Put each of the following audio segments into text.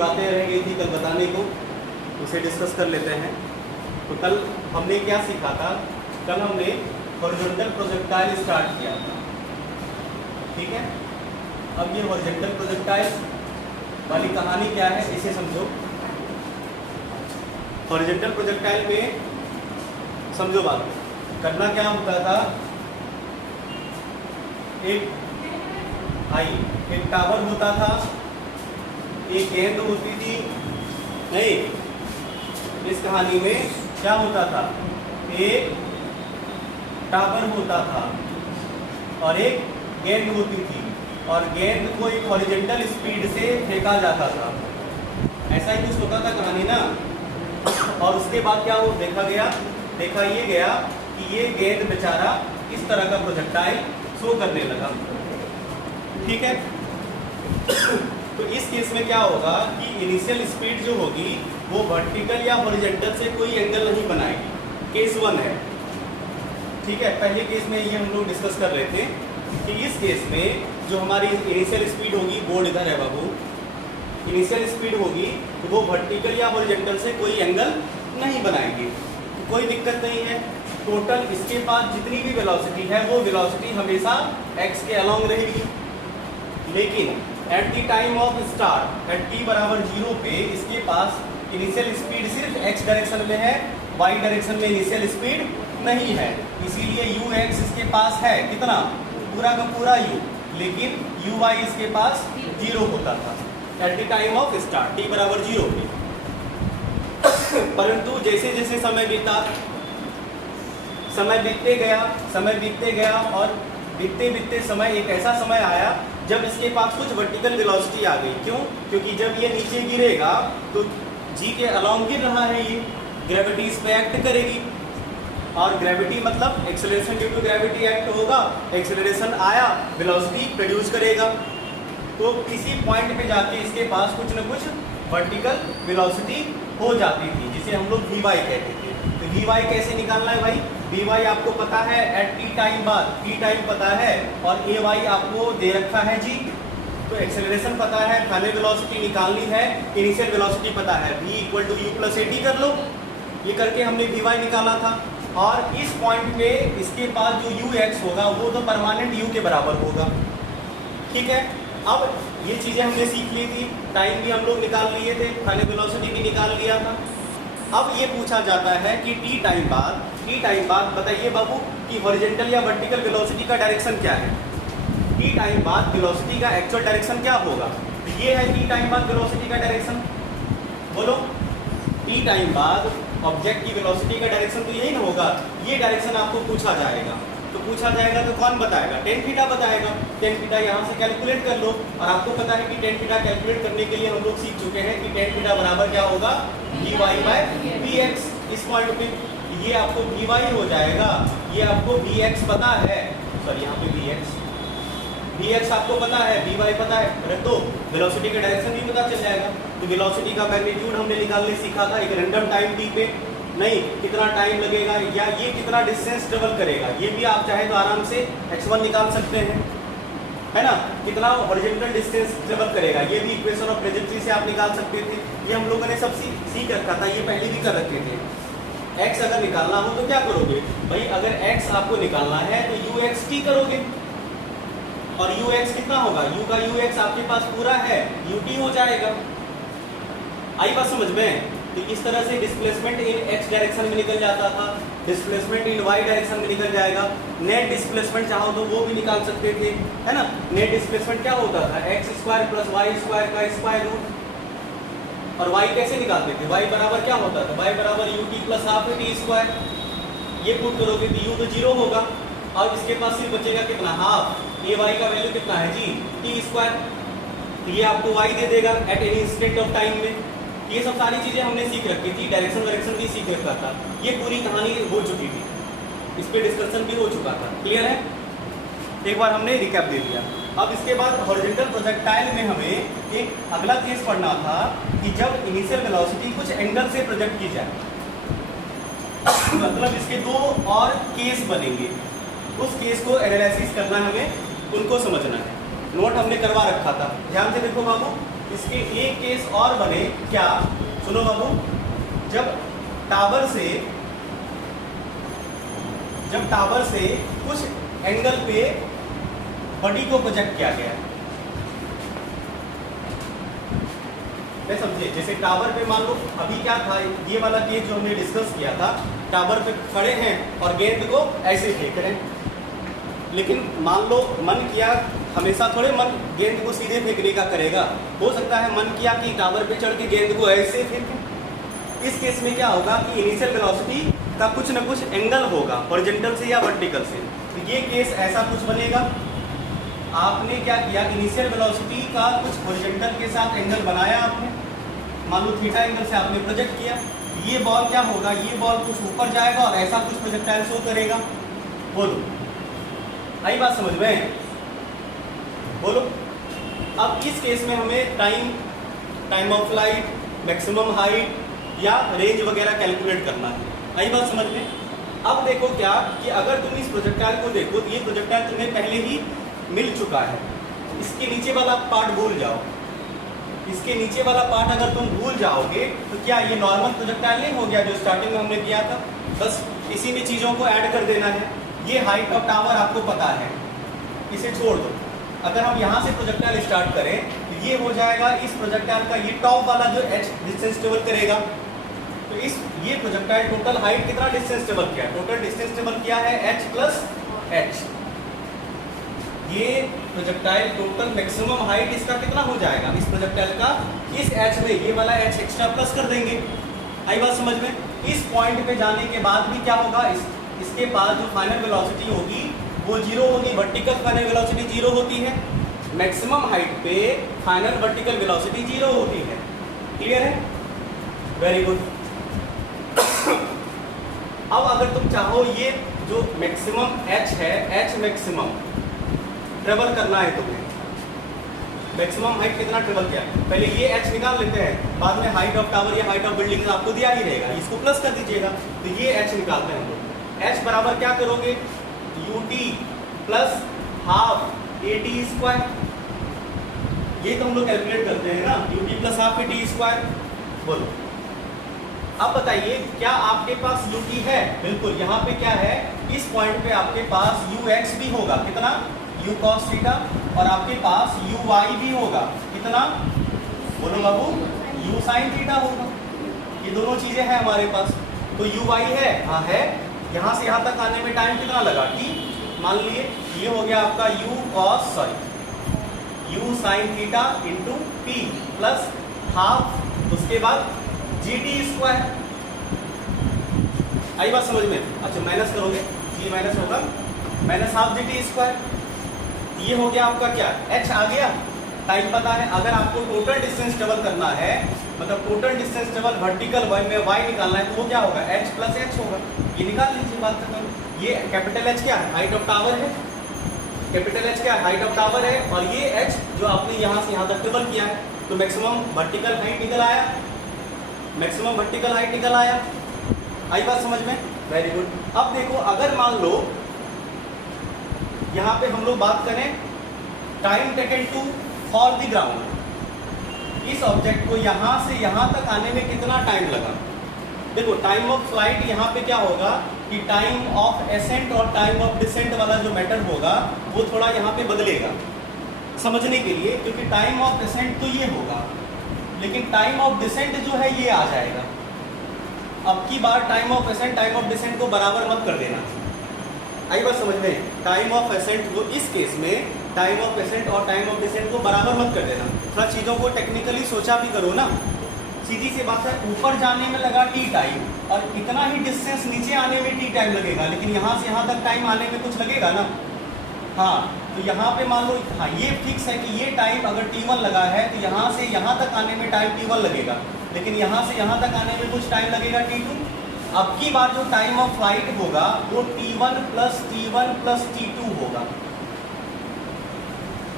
बातें रह गई थी कल बताने को, उसे डिस्कस कर लेते हैं। तो कल हमने क्या सीखा था? कल हमने हॉरिजॉन्टल प्रोजेक्टाइल स्टार्ट किया था, ठीक है। अब ये हॉरिजॉन्टल प्रोजेक्टाइल वाली कहानी क्या है इसे समझो। हॉरिजॉन्टल प्रोजेक्टाइल में समझो बात, करना क्या होता था, एक टावर होता था, एक गेंद होती थी, नहीं इस कहानी में क्या होता था, एक टावर होता था और एक गेंद होती थी, और गेंद को एक हॉरिजॉन्टल स्पीड से फेंका जाता था। ऐसा ही कुछ होता था कहानी ना। और उसके बाद क्या हो देखा ये गया कि ये गेंद बेचारा इस तरह का प्रोजेक्टाइल शो करने लगा, ठीक है। तो इस केस में क्या होगा कि इनिशियल स्पीड जो होगी वो वर्टिकल या हॉरिजॉन्टल से कोई एंगल नहीं बनाएगी। केस 1 है, ठीक है। पहले केस में ये हम लोग डिस्कस कर रहे थे कि इस केस में जो हमारी इनिशियल स्पीड होगी, बोर्ड इधर है बाबू, इनिशियल स्पीड होगी तो वो वर्टिकल या हॉरिजॉन्टल से कोई एंगल नहीं बनाएगी, तो कोई दिक्कत नहीं है। टोटल इसके पास जितनी भी वेलोसिटी है वो वेलोसिटी हमेशा x के अलोंग रहेगी, लेकिन at the time of start at t बराबर 0 पे इसके पास इनिशियल स्पीड सिर्फ x डायरेक्शन में है, y डायरेक्शन में इनिशियल स्पीड नहीं है। इसीलिए ux इसके पास है कितना, पूरा का पूरा u, लेकिन uy इसके पास 0 होता था at the time of start t बराबर 0 पे। परंतु जैसे जैसे समय बीतते गया और बीतते समय एक ऐसा समय आया जब इसके पास कुछ वर्टिकल वेलोसिटी आ गई। क्यों? क्योंकि जब ये नीचे गिरेगा तो जी के अलोंग गिर रहा है, ये ग्रेविटी इस पे एक्ट करेगी, और ग्रेविटी मतलब acceleration due to gravity act होगा, एक्सेलरेशन आया वेलोसिटी प्रोड्यूस करेगा। तो किसी पॉइंट पे जाके इसके पास कुछ न कुछ वर्टिकल वेलोसिटी हो जाती थी, जिसे हम लोग वी वाई कहते थे। तो वी वाई कैसे निकालना है भाई? वी वाई आपको पता है एट टी टाइम बाद, टी टाइम पता है, और ए वाई आपको दे रखा है जी। तो एक्सेलरेशन पता है, फाइनल वेलोसिटी निकालनी है, इनिशियल वेलोसिटी पता है, v equal to U plus A T कर लो। ये करके हमने वी वाई निकाला था, और इस पॉइंट पे इसके पास जो यू एक्स होगा वो तो परमानेंट यू के बराबर होगा, ठीक है। अब ये चीज़ें हमने सीख ली थी, टाइम भी हम लोग निकाल लिए थे, फाइनल वेलोसिटी भी निकाल लिया था। अब ये पूछा जाता है कि टी टाइम बाद बताइए बाबू कि हॉरिजॉन्टल या वर्टिकल वेलोसिटी का डायरेक्शन क्या है। टी टाइम बाद वेलोसिटी का एक्चुअल डायरेक्शन क्या होगा? ये है टी टाइम बाद वेलोसिटी का डायरेक्शन, बोलो। टी टाइम बाद ऑब्जेक्ट की वेलोसिटी का डायरेक्शन तो यही ना होगा। ये डायरेक्शन आपको पूछा जाएगा, तो कौन बताएगा? टेन थीटा बताएगा। टेन थीटा यहाँ से कैलकुलेट कर लो, और आपको पता है कि टेन थीटा कैलकुलेट करने के लिए हम लोग सीख चुके हैं कि टेन थीटा बराबर क्या होगा, V Y by V X. इस पॉइंट पे ये आपको वी वाई हो जाएगा, ये आपको वी एक्स पता है, सॉरी यहाँ पे वी एक्स आपको पता है, वी वाई पता है, परंतु वेलोसिटी का डायरेक्शन भी पता चल जाएगा। तो वेलोसिटी का मैग्नीट्यूड हमने निकालने सीखा था एक रैंडम टाइम टी पे, नहीं कितना टाइम लगेगा या ये कितना डिस्टेंस ट्रेवल करेगा, ये भी आप चाहे तो आराम से x1 निकाल सकते हैं, है ना। कितना हॉरिजॉन्टल डिस्टेंस ट्रेवल करेगा ये भी इक्वेशन ऑफ ट्रेजेक्टरी से आप निकाल सकते थे। ये हम लोगों ने सब सीख रखा था, ये पहले भी कर रखे थे। x अगर निकालना हो तो क्या करोगे भाई? अगर x आपको निकालना है तो यू एक्स टी करोगे, और यू एक्स कितना होगा, u का यू एक्स आपके पास पूरा है, यू टी हो जाएगा। आई बात समझ में? तो इस तरह से डिस्प्लेसमेंट इन x डायरेक्शन में निकल जाता था, डिस्प्लेसमेंट इन y डायरेक्शन में निकल जाएगा। नेट डिस्प्लेसमेंट चाहो तो वो भी निकाल सकते थे, है ना। नेट डिस्प्लेसमेंट क्या होता था, x square plus Y square का स्क्वायर रूट। और y कैसे निकालते थे? y बराबर क्या होता था, y बराबर you T plus half T square. ये पुट करोगे तो u तो 0 होगा, और इसके पास सिर्फ बचेगा कितना, हाफ। ये y का वैल्यू कितना है जी, टी स्क्वायर। तो ये आपको y दे देगा at any instant of time में। ये सब सारी चीज़ें हमने सीख रखी थी, डायरेक्शन भी सीख रखा था। ये पूरी कहानी हो चुकी थी, इस पर डिस्कशन भी हो चुका था, क्लियर है। एक बार हमने रिकैप दे दिया। अब इसके बाद हॉरिजॉन्टल प्रोजेक्टाइल में हमें एक अगला केस पढ़ना था कि जब इनिशियल वेलोसिटी कुछ एंगल से प्रोजेक्ट की जाए, मतलब इसके दो और केस बनेंगे, उस केस को एनालिसिस करना हमें, उनको समझना है। नोट हमने करवा रखा था, ध्यान से देखो बाबू। इसके एक केस और बने, क्या? सुनो बाबू, जब टावर से कुछ एंगल पे बॉडी को प्रोजेक्ट किया गया, मैं समझे? जैसे टावर पे मान लो अभी क्या था, ये वाला केस जो हमने डिस्कस किया था, टावर पे खड़े हैं और गेंद को ऐसे फेंक रहे हैं, लेकिन मान लो मन किया, हमेशा थोड़े मन गेंद को सीधे फेंकने का करेगा, हो सकता है मन किया कि टावर पे चढ़ के गेंद को ऐसे फेंके। इस केस में क्या होगा कि इनिशियल वेलोसिटी का कुछ न कुछ एंगल होगा, हॉरिजॉन्टल से या वर्टिकल से। तो ये केस ऐसा कुछ बनेगा, आपने क्या किया, इनिशियल वेलोसिटी का कुछ हॉरिजॉन्टल के साथ एंगल बनाया आपने, मान लो थीटा एंगल से आपने प्रोजेक्ट किया, ये बॉल क्या होगा, ये बॉल कुछ ऊपर जाएगा और ऐसा कुछ प्रोजेक्टाइल शो करेगा। बोलो, आई बात समझ में? बोलो। अब इस केस में हमें time of flight, maximum height या रेंज वगैरह कैलकुलेट करना है, आई बात समझ में? अब देखो क्या कि अगर तुम इस प्रोजेक्टाइल को देखो, तो ये प्रोजेक्टाइल तुम्हें पहले ही मिल चुका है, इसके नीचे वाला पार्ट भूल जाओ। इसके नीचे वाला पार्ट अगर तुम भूल जाओगे तो क्या ये नॉर्मल प्रोजेक्टाइल नहीं हो गया जो स्टार्टिंग में हमने किया था? बस इसी में चीज़ों को ऐड कर देना है। ये हाइट ऑफ टावर आपको पता है, इसे छोड़ दो। अगर हम यहाँ से प्रोजेक्टाइल स्टार्ट करें तो ये हो जाएगा इस प्रोजेक्टाइल का ये टॉप वाला जो h डिस्टेंस ट्रेवल करेगा, तो ये प्रोजेक्टाइल टोटल हाइट कितना डिस्टेंस ट्रेवल किया? टोटल डिस्टेंस ट्रेवल किया है h प्लस h। ये प्रोजेक्टाइल टोटल मैक्सिमम हाइट इसका कितना हो जाएगा इस प्रोजेक्टाइल का? इस h में ये वाला h एक्स्ट्रा प्लस कर देंगे, आई बात समझ में? इस पॉइंट पे जाने के बाद भी क्या होगा, इसके पास जो फाइनल वेलोसिटी होगी वो जीरो होगी, वर्टिकल फाइनल वेलोसिटी जीरो होती है, मैक्सिमम हाइट पे फाइनल वर्टिकल वेलोसिटी जीरो होती है। क्लियर है? Very good. अब अगर तुम चाहो ये जो मैक्सिमम h है, h मैक्सिमम ट्रेवल करना है तुम्हें, मैक्सिमम हाइट कितना ट्रेवल किया, पहले ये h निकाल लेते हैं, बाद में हाइट ऑफ टावर या हाइट ऑफ बिल्डिंग आपको दिया ही रहेगा, इसको प्लस कर दीजिएगा, तो ये h निकालते हैं हम लोग। h बराबर क्या करोगे, ut plus half at square, ये तो हम लोग कैलकुलेट करते हैं ना, ut plus half at square. बोलो, अब बताइए क्या आपके पास ut है? बिल्कुल, यहाँ पे क्या है, इस पॉइंट पे आपके पास ux भी होगा, कितना, u cos थीटा, और आपके पास uy भी होगा, कितना, बोलो बाबू, u sin थीटा होगा। ये दोनों चीजें हैं हमारे पास, तो uy है, हाँ है, यहाँ से यहाँ तक आने में टाइम कितना लगा, t, मान लिए ये हो गया आपका u sin theta into p plus half, उसके बाद gt स्क्वायर, आई बात समझ में? अच्छा माइनस करोगे, g माइनस होगा माइनस हाफ gt स्क्वायर, ये हो गया आपका क्या, h आ गया, टाइम पता है। अगर आपको टोटल डिस्टेंस ट्रेवल करना है, मतलब total distance travel vertical y में y निकालना है, तो वो क्या होगा, h प्लस h होगा, ये निकाल लीजिए, बात खत्म। ये कैपिटल H क्या है, हाइट ऑफ टावर है, कैपिटल H क्या है, हाइट ऑफ टावर है, और ये h जो आपने यहाँ से यहाँ तक ट्रेवल किया है, तो मैक्सिमम वर्टिकल हाइट निकल आया, मैक्सिमम वर्टिकल हाइट निकल आया, आई बात समझ में? Very good. अब देखो, अगर मान लो यहाँ पे हम लोग बात करें time taken to fall the ground, इस ऑब्जेक्ट को यहाँ से यहाँ तक आने में कितना टाइम लगा? देखो टाइम ऑफ फ्लाइट यहाँ पे क्या होगा कि टाइम ऑफ एसेंट और टाइम ऑफ डिसेंट वाला जो मैटर होगा वो थोड़ा यहाँ पे बदलेगा समझने के लिए, क्योंकि टाइम ऑफ एसेंट तो ये होगा, लेकिन टाइम ऑफ डिसेंट जो है ये आ जाएगा। अब की बार time of ascent time of descent को बराबर मत कर देना, आई बात समझ में? टाइम ऑफ एसेंट को इस केस में टाइम ऑफ एसेंट और टाइम ऑफ डिसेंट को बराबर मत कर देना, थोड़ा चीज़ों को टेक्निकली सोचा भी करो ना। सीधी सी बात है, ऊपर जाने में लगा t टाइम और इतना ही डिस्टेंस नीचे आने में t टाइम लगेगा, लेकिन यहाँ से यहाँ तक टाइम आने में कुछ लगेगा ना। हाँ, तो यहाँ पे मान लो, हाँ ये फिक्स है कि ये टाइम अगर t1 लगा है तो यहाँ से यहाँ तक आने में टाइम t1 लगेगा, लेकिन यहाँ से यहाँ तक आने में कुछ टाइम लगेगा t2। अब की बार जो टाइम ऑफ फ्लाइट होगा वो t1 प्लस t2 होगा,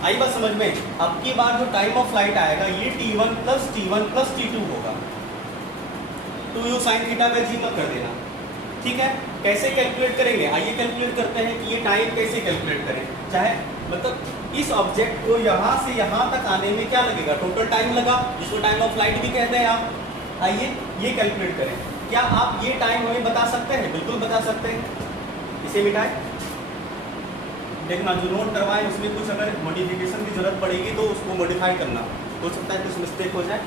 आई बात समझ में? अब की बार जो टाइम ऑफ फ्लाइट आएगा ये t1 प्लस t2 होगा। 2u sin थीटा में जी मत कर देना, ठीक है? कैसे कैलकुलेट करेंगे, आइए कैलकुलेट करते हैं कि ये टाइम कैसे कैलकुलेट करें। चाहे मतलब इस ऑब्जेक्ट को यहाँ से यहाँ तक आने में क्या लगेगा, टोटल टाइम लगा, जिसको टाइम ऑफ फ्लाइट भी कहते हैं आप। आइए ये कैलकुलेट करें। क्या आप ये टाइम हमें बता सकते हैं? बिल्कुल बता सकते हैं। इसे मिटाएं, देखना जो नोट करवाएं उसमें कुछ अगर मॉडिफिकेशन की जरूरत पड़ेगी तो उसको मॉडिफाई करना, हो सकता है कुछ मिस्टेक हो जाए।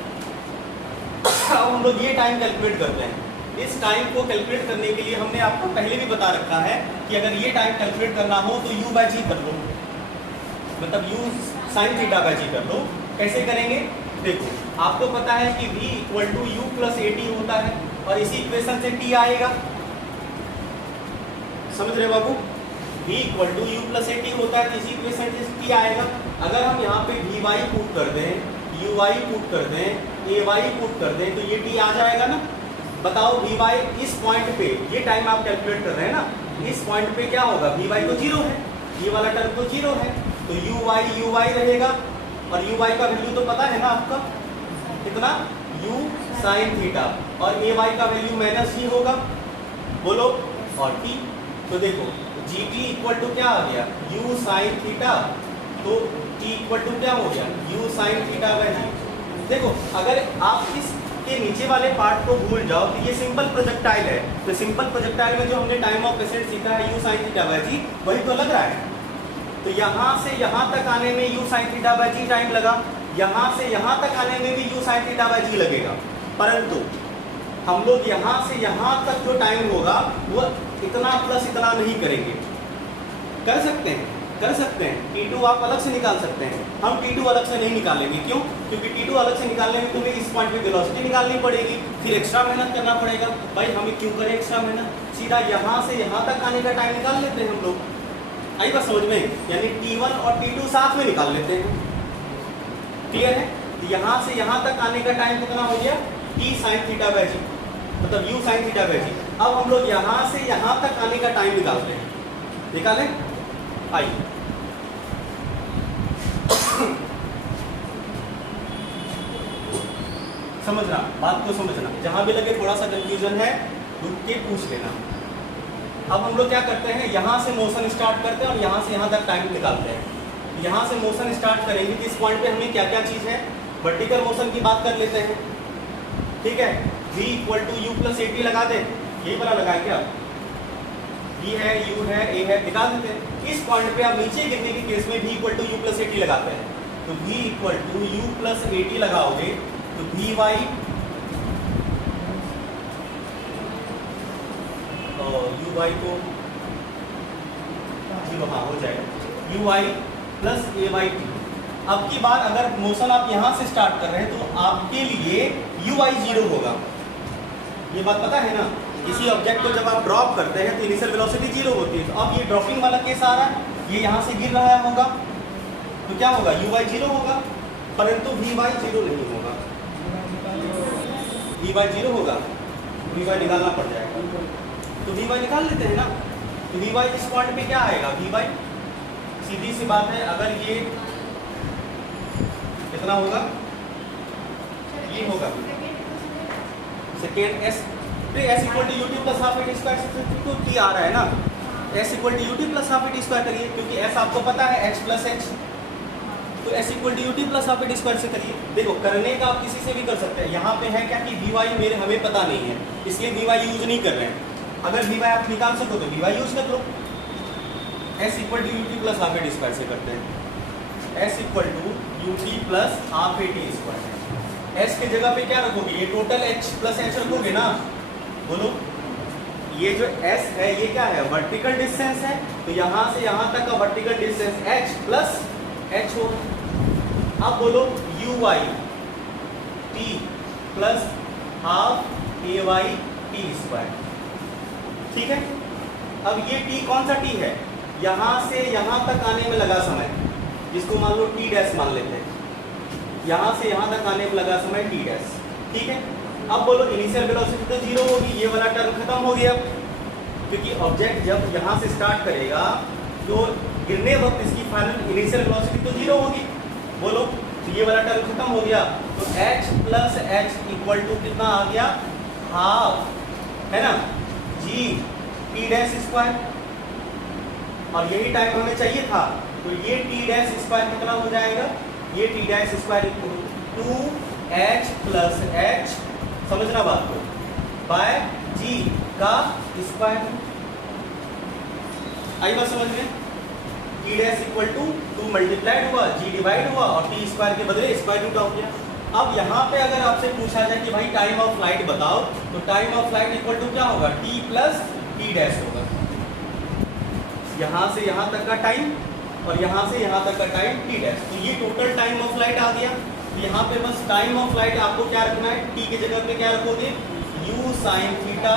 अब हम लोग ये टाइम कैलकुलेट करते हैं। इस टाइम को कैलकुलेट करने के लिए हमने आपको पहले भी बता रखा है कि अगर ये टाइम कैलकुलेट करना हो तो u बाई जी कर लो, मतलब u साइन थीटा बाई जी कर लो। कैसे करेंगे? देखो आपको पता है कि v equal to U plus A T होता है और इसी इक्वेशन से t आएगा, समझ रहे बाबू? v equal to U plus A T होता है तो इसी इक्वेशन से t आएगा। अगर हम यहाँ पे वी वाई पुट कर दें, यू वाई पुट कर दें, ए वाई पुट कर दें तो ये t आ जाएगा ना। बताओ वी वाई इस पॉइंट पे, ये टाइम आप कैलकुलेट कर रहे हैं ना, इस पॉइंट पे क्या होगा? वी वाई तो जीरो है, ये वाला टर्म तो जीरो है, तो यू वाई रहेगा और यू वाई का वैल्यू तो पता है ना आपका कितना, u साइन थीटा, और ए वाई का वैल्यू माइनस ही होगा, बोलो, और t। तो देखो जी टी इक्वल टू क्या आ गया, u साइन थीटा, तो t इक्वल टू क्या हो गया, u साइन थीटा बाई जी। देखो अगर आप इसके नीचे वाले पार्ट को भूल जाओ तो ये सिंपल प्रोजेक्टाइल है, तो सिंपल प्रोजेक्टाइल में जो हमने टाइम ऑफ पेसेंट सीखा है u साइन थीटा बाई जी, वही तो लग रहा है। तो यहाँ से यहाँ तक आने में u sine theta by G time लगा, यहाँ से यहाँ तक आने में भी u sine theta by G लगेगा, परंतु हम लोग यहाँ से यहाँ तक जो टाइम होगा वो इतना प्लस इतना नहीं करेंगे। कर सकते हैं, कर सकते हैं, T2 आप अलग से निकाल सकते हैं, हम T2 अलग से नहीं निकालेंगे। क्यों? क्योंकि T2 अलग से निकालने में तुम्हें इस पॉइंट पे वेलोसिटी निकालनी पड़ेगी, फिर एक्स्ट्रा मेहनत करना पड़ेगा। भाई हमें क्यों करें एक्स्ट्रा मेहनत, सीधा यहाँ से यहाँ तक आने का टाइम निकाल लेते हैं हम लोग। आई बात समझ में? यानी T1 और T2 साथ में निकाल लेते हैं। क्लियर है? तो यहाँ से यहाँ तक आने का टाइम कितना हो गया, t साइन थीटा बाई जी, मतलब u साइन थीटा बाई जी। अब हम लोग यहाँ से यहाँ तक आने का टाइम निकालते हैं, निकालें? आइए समझना, बात को समझना, जहां भी लगे थोड़ा सा कंफ्यूजन है रुक के पूछ लेना। अब हम लोग क्या करते हैं, यहाँ से मोशन स्टार्ट करते हैं और यहाँ से यहाँ तक टाइम निकालते हैं। यहाँ से मोशन स्टार्ट करेंगे तो इस पॉइंट पे हमें क्या क्या चीज़ है, वर्टिकल मोशन की बात कर लेते हैं, ठीक है। v equal to U plus A T लगा दे, यही वाला लगाए क्या, v है, u है, a है, निकाल देते हैं। इस पॉइंट पे आप नीचे गिरने के केस में v equal to U plus A T लगाते हैं, तो v equal to U plus A T लगाओगे तो वी वाई यू वाई को जीरो, हाँ हो जाएगा, U Y plus A Y T. अब की बार अगर मोशन आप यहाँ से स्टार्ट कर रहे हैं तो आपके लिए यू वाई जीरो होगा, ये बात पता है ना। किसी ऑब्जेक्ट को जब आप ड्रॉप करते हैं तो इनिशियल वेलोसिटी जीरो होती है, तो अब ये ड्रॉपिंग वाला केस आ रहा है, ये यहाँ से गिर रहा होगा तो क्या होगा, यू वाई जीरो होगा, परंतु वी वाई जीरो नहीं होगा, वी वाई जीरो होगा, वी वाई निकालना पड़ जाएगा। तो वी वाई निकाल लेते हैं ना, तो वी वाई इस पॉइंट पे क्या आएगा, वी वाई सीधी सी बात है, अगर ये कितना होगा, ये होगा सेकेंड एस, तो S equal to U T plus half A T square, तो टी आ रहा है ना, S equal to U T plus half A T square करिए, क्योंकि एस आपको पता है एच प्लस एच, तो S equal to U T plus half A T square से करिए। देखो करने का आप किसी से भी कर सकते हैं, यहाँ पे है क्या कि वी वाई मेरे हमें पता नहीं है, इसलिए वी वाई यूज नहीं कर रहे हैं। अगर वी वाई आप निकाल सको तो वी वाई यूज कर लो। S equal to U T plus half A T square से करते हैं, S equal to U T plus half A T square. S की जगह पे क्या रखोगे, ये टोटल एच प्लस एच रखोगे ना, बोलो। ये जो एस है ये क्या है, वर्टिकल डिस्टेंस है, तो यहाँ से यहाँ तक का vertical distance H plus H होगा। अब बोलो U Y T plus half A Y T square, ठीक है। अब ये टी कौन सा टी है, यहाँ से यहाँ तक आने में लगा समय, जिसको मान लो टी डैश मान लेते हैं, यहाँ से यहाँ तक आने में लगा समय टी डैश, ठीक है। अब बोलो इनिशियल वेलोसिटी तो जीरो होगी, ये वाला टर्म खत्म हो गया, क्योंकि ऑब्जेक्ट जब यहाँ से स्टार्ट करेगा तो गिरने वक्त इसकी फाइनल इनिशियल वेलोसिटी तो जीरो होगी, बोलो। तो ये वाला टर्म खत्म हो गया, तो h plus H equal to कितना आ गया, हाफ, है ना, जी टी डैश स्क्वायर। और यही टाइम हमें चाहिए था, तो ये टी डैश स्क्वायर कितना हो जाएगा, ये T dash square equal to H plus H, समझना बात को, बाय जी का स्क्वायर। आई बात समझ में? T dash equal to 2 multiplied हुआ, जी डिवाइड हुआ और टी स्क्वायर के बदले स्क्वायर रूट हो गया। अब यहाँ पे अगर आपसे पूछा जाए कि भाई टाइम ऑफ फ्लाइट बताओ, तो time of flight equal to क्या होगा, टी प्लस टी डैश होगा। यहाँ से यहाँ तक का टाइम और यहाँ से यहाँ तक का टाइम टी डैश, तो ये टोटल टाइम ऑफ फ्लाइट आ गया। तो यहाँ पे बस टाइम ऑफ फ्लाइट आपको क्या रखना है, टी की जगह पे क्या रखोगे, u साइन थीटा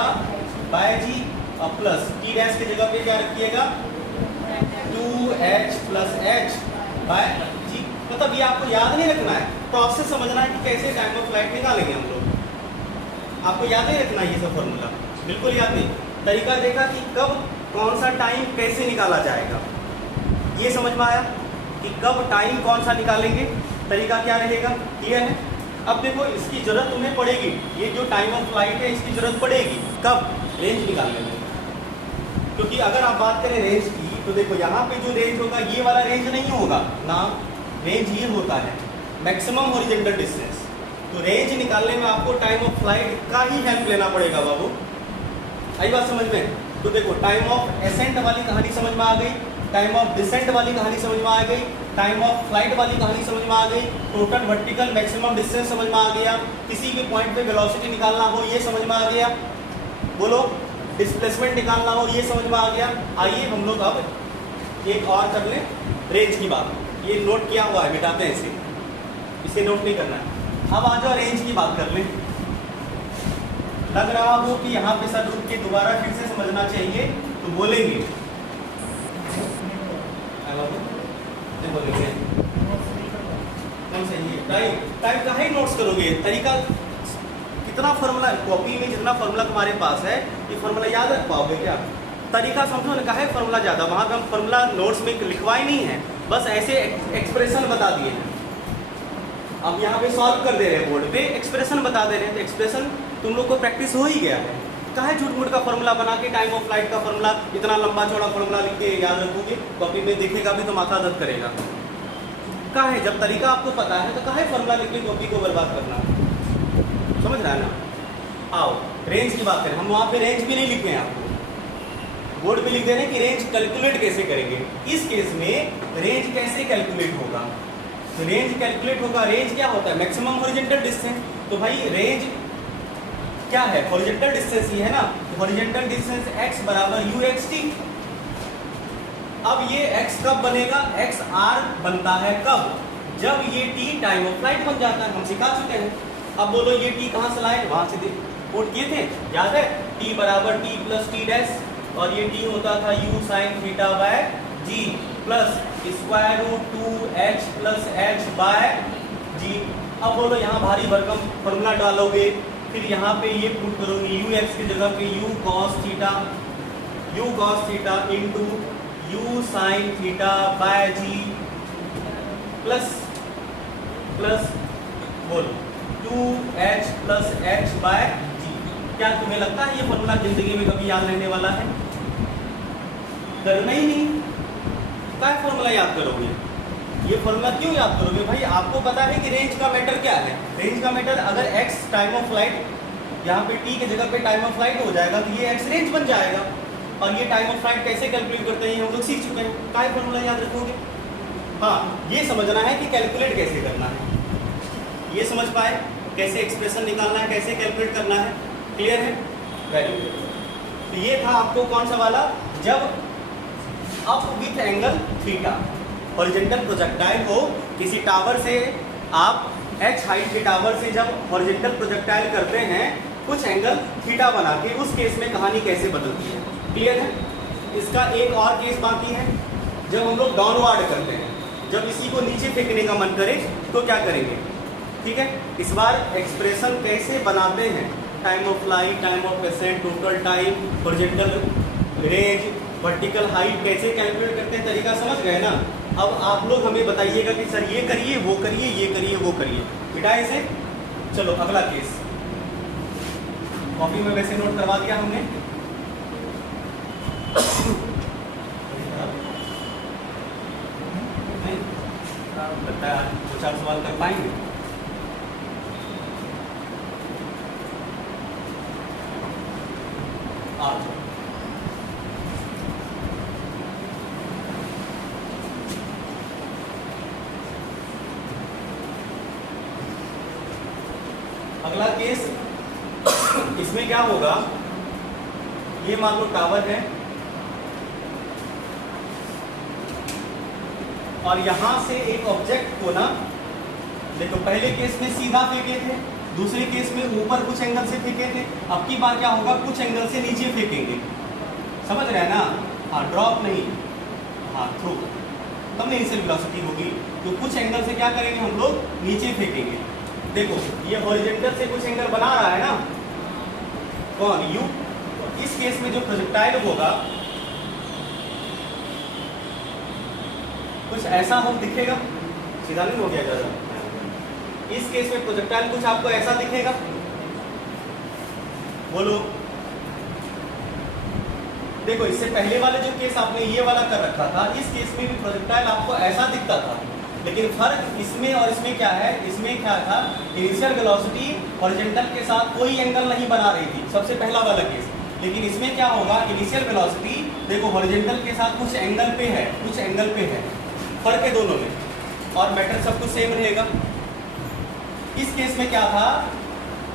बाय जी, और प्लस टी डैश की जगह पे क्या रखिएगा, 2h प्लस h बाय जी। मतलब ये आपको याद नहीं रखना है, प्रोसेस समझना है कि कैसे टाइम ऑफ फ्लाइट निकालेंगे हम लोग। आपको याद नहीं रखना ये सब फॉर्मूला, बिल्कुल याद नहीं। तरीका देखा कि कब कौन सा टाइम कैसे निकाला जाएगा, ये समझ में आया कि कब टाइम कौन सा निकालेंगे, तरीका क्या रहेगा, क्लियर है। अब देखो इसकी जरूरत तुम्हें पड़ेगी, ये जो टाइम ऑफ फ्लाइट है इसकी जरूरत पड़ेगी कब, रेंज निकालने में। क्योंकि अगर आप बात करें रेंज की, तो देखो यहाँ पे जो रेंज होगा ये वाला रेंज नहीं होगा ना, रेंज ये होता है मैक्सिमम हॉरिजॉन्टल डिस्टेंस। तो रेंज निकालने में आपको टाइम ऑफ फ्लाइट का ही हेल्प लेना पड़ेगा बाबू। आई बात समझ में? तो देखो टाइम ऑफ एसेंट वाली कहानी समझ में आ गई, टाइम ऑफ डिसेंट वाली कहानी समझ में आ गई, टाइम ऑफ फ्लाइट वाली कहानी समझ में आ गई, टोटल वर्टिकल मैक्सिमम डिस्टेंस समझ में आ गया, किसी भी पॉइंट पे वेलोसिटी निकालना हो ये समझ में आ गया, बोलो डिस्प्लेसमेंट निकालना हो ये समझ में आ गया। आइए हम लोग अब एक और कर लें, रेंज की बात। ये नोट किया हुआ है, मिटाते हैं इसे नोट नहीं करना है। अब आ जाओ रेंज की बात कर लें। लग रहा हो कि यहाँ पे सर रुक के दोबारा फिर से समझना चाहिए तो बोलेंगे, बोलेंगे टाइम का ही नोट्स करोगे। तरीका कितना फॉर्मूला कॉपी में जितना फॉर्मूला तुम्हारे पास है ये फॉर्मूला याद रख पाओगे क्या? तरीका समझो ना, कहा है फॉर्मूला ज़्यादा, वहाँ पे हम फॉर्मूला नोट्स में लिखवा ही नहीं है, बस ऐसे एक्सप्रेशन बता दिए हैं। अब यहाँ पे सॉल्व कर दे रहे हैं, बोर्ड पे एक्सप्रेशन बता दे रहे हैं, तो एक्सप्रेशन तुम लोग को प्रैक्टिस हो ही गया है। कहा झूठ मूठ का फॉर्मूला बना के टाइम ऑफ फ्लाइट का फॉर्मूला इतना लंबा चौड़ा फॉर्मूला लिख के याद रखोगे, कॉपी में देखेगा भी तो माथा दर्द करेगा। कहा है जब तरीका आपको पता है तो कहा है फॉर्मूला लिख के कॉपी को बर्बाद करना, समझ रहा है ना। आओ रेंज की बात करें, हम वहाँ पे रेंज भी नहीं लिखे हैं, आपको बोर्ड पे लिख दे रहे हैं कि रेंज कैलकुलेट कैसे करेंगे। इस केस में रेंज कैसे कैलकुलेट होगा, तो रेंज कैलकुलेट होगा, रेंज क्या होता है मैक्सिमम हॉरिजॉन्टल डिस्टेंस। तो भाई रेंज क्या है, हॉरिजॉन्टल डिस्टेंस ही है ना, तो हॉरिजॉन्टल डिस्टेंस x बराबर uxt। अब ये x कब बनेगा, x r बनता है कब, जब ये t टाइम ऑफ फ्लाइट बन जाता है, हम सिखा चुके हैं। अब बोलो ये t कहाँ से लाए, वहां से कोट किए थे, याद है, t बराबर t प्लस टी डैश, और ये t होता था u sine theta by g plus square root 2h plus h by g। अब बोलो यहाँ भारी भरकम फॉर्मूला डालोगे, फिर यहाँ पे ये पुट करोगे ux की जगह पे u cos theta into u sine theta by g plus बोलो 2h plus h by g। क्या तुम्हें लगता है ये फॉर्मूला जिंदगी में कभी याद रहने वाला है? करना ही नहीं, क्या फॉर्मूला याद करोगे? ये फॉर्मूला क्यों याद करोगे भाई? आपको पता है कि रेंज का मैटर क्या है। रेंज का मैटर अगर x टाइम ऑफ फ्लाइट, यहाँ पे t के जगह पे टाइम ऑफ फ्लाइट हो जाएगा तो ये x रेंज बन जाएगा। और ये टाइम ऑफ फ्लाइट कैसे कैलकुलेट करते हैं हम लोग सीख चुके हैं, क्या फॉर्मूला याद रखोगे? हाँ, ये समझना है कि कैलकुलेट कैसे करना है, ये समझ पाए कैसे एक्सप्रेशन निकालना है, कैसे कैलकुलेट करना है, क्लियर है? Very good. तो ये था आपको कौन सा वाला, जब up with angle theta horizontal projectile हो किसी टावर से, आप h हाइट के टावर से जब हॉरिजॉन्टल प्रोजेक्टाइल करते हैं कुछ एंगल थीटा बना के, उस केस में कहानी कैसे बदलती है, क्लियर है? इसका एक और केस बाकी है, जब हम लोग डाउनवर्ड करते हैं, जब इसी को नीचे फेंकने का मन करे तो क्या करेंगे, ठीक है? इस बार एक्सप्रेशन कैसे बनाते हैं, time of flight, time of accent, total time, horizontal range, vertical height कैसे कैलकुलेट करते हैं, तरीका समझ गए ना? अब आप लोग हमें बताइएगा कि सर ये करिए, वो करिए, ये करिए, वो करिए, बिठाए इसे। चलो अगला केस, कॉपी में वैसे नोट करवा दिया हमने। लगता है आज 2-4 सवाल कर पाएंगे। आज अगला केस, इसमें क्या होगा, ये मान लो टावर है और यहां से एक ऑब्जेक्ट को ना, देखो पहले केस में सीधा फेंके थे, दूसरे केस में ऊपर कुछ एंगल से फेंके थे, अब की बार क्या होगा, कुछ एंगल से नीचे फेंकेंगे। समझ रहे हैं ना? हाँ, ड्रॉप नहीं, हाँ थ्रू, तब नहीं इनिशियल वेलोसिटी होगी। तो कुछ एंगल से क्या करेंगे हम लोग, नीचे फेंकेंगे। देखो ये हॉरिजॉन्टल से कुछ एंगल बना रहा है ना, कौन, यू। इस केस में जो प्रोजेक्टाइल होगा कुछ ऐसा हम दिखेगा, सीधा नहीं हो गया ज़्यादा। इस केस में प्रोजेक्टाइल कुछ आपको ऐसा दिखेगा, बोलो। देखो इससे पहले वाले जो केस आपने ये वाला कर रखा था, इस केस में भी प्रोजेक्टाइल आपको ऐसा दिखता था, लेकिन फर्क इसमें और इसमें क्या है, इसमें क्या था, इनिशियल वेलोसिटी हॉरिजॉन्टल के साथ कोई एंगल नहीं बना रही थी, सबसे पहला वाला केस। लेकिन इसमें क्या होगा, इनिशियल वेलोसिटी देखो हॉरिजॉन्टल के साथ कुछ एंगल पे है, कुछ एंगल पे है, फर्क है दोनों में, और मैटर सब कुछ सेम रहेगा। इस केस में क्या था,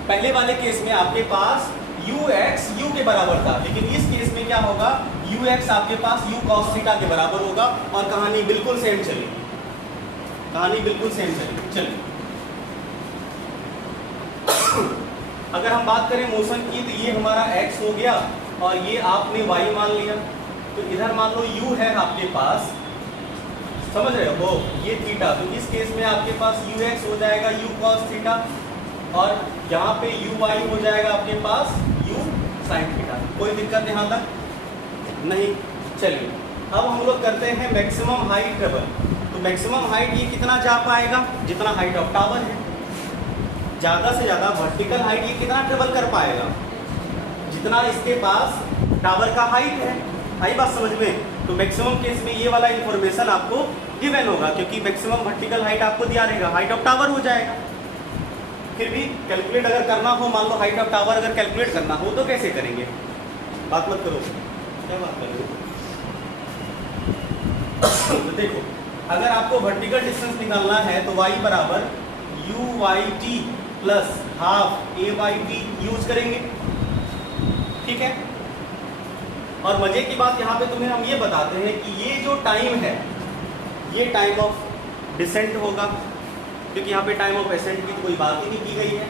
पहले वाले केस में आपके पास ux u के बराबर था, लेकिन इस केस में क्या होगा, ux आपके पास u cos थीटा के बराबर होगा, और कहानी बिल्कुल सेम चलेगी, कहानी बिल्कुल सेम चलेगी। चलिए अगर हम बात करें मोशन की, तो ये हमारा x हो गया और ये आपने y मान लिया, तो इधर मान लो u है आपके पास, समझ रहे हो, ये थीटा, तो इस केस में आपके पास ux हो जाएगा u cos थीटा, और यहाँ पे uy हो जाएगा आपके पास u sin थीटा। कोई दिक्कत यहाँ तक नहीं। चलिए अब हम लोग करते हैं मैक्सिमम हाइट ट्रेवल। तो मैक्सिमम हाइट ये कितना जा पाएगा, जितना हाइट ऑफ टावर है, ज़्यादा से ज़्यादा वर्टिकल हाइट ये कितना ट्रेवल कर पाएगा, जितना इसके पास टावर का हाइट है। आई बात समझ में? तो मैक्सिमम केस में ये वाला इंफॉर्मेशन आपको गिवन होगा, क्योंकि मैक्सिमम वर्टिकल हाइट आपको दिया रहेगा, हाइट ऑफ टावर हो जाएगा। फिर भी कैलकुलेट अगर करना हो, मान लो हाइट ऑफ टावर अगर कैलकुलेट करना हो तो कैसे करेंगे, बात मत करो, क्या बात करोगे। तो देखो अगर आपको वर्टिकल डिस्टेंस निकालना है तो y बराबर UYT plus half AYT use करेंगे, ठीक है। और मजे की बात यहाँ पे तुम्हें हम ये बताते हैं कि ये जो टाइम है ये टाइम ऑफ डिसेंट होगा, क्योंकि यहाँ पे टाइम ऑफ एसेंट की कोई बात ही नहीं की गई है।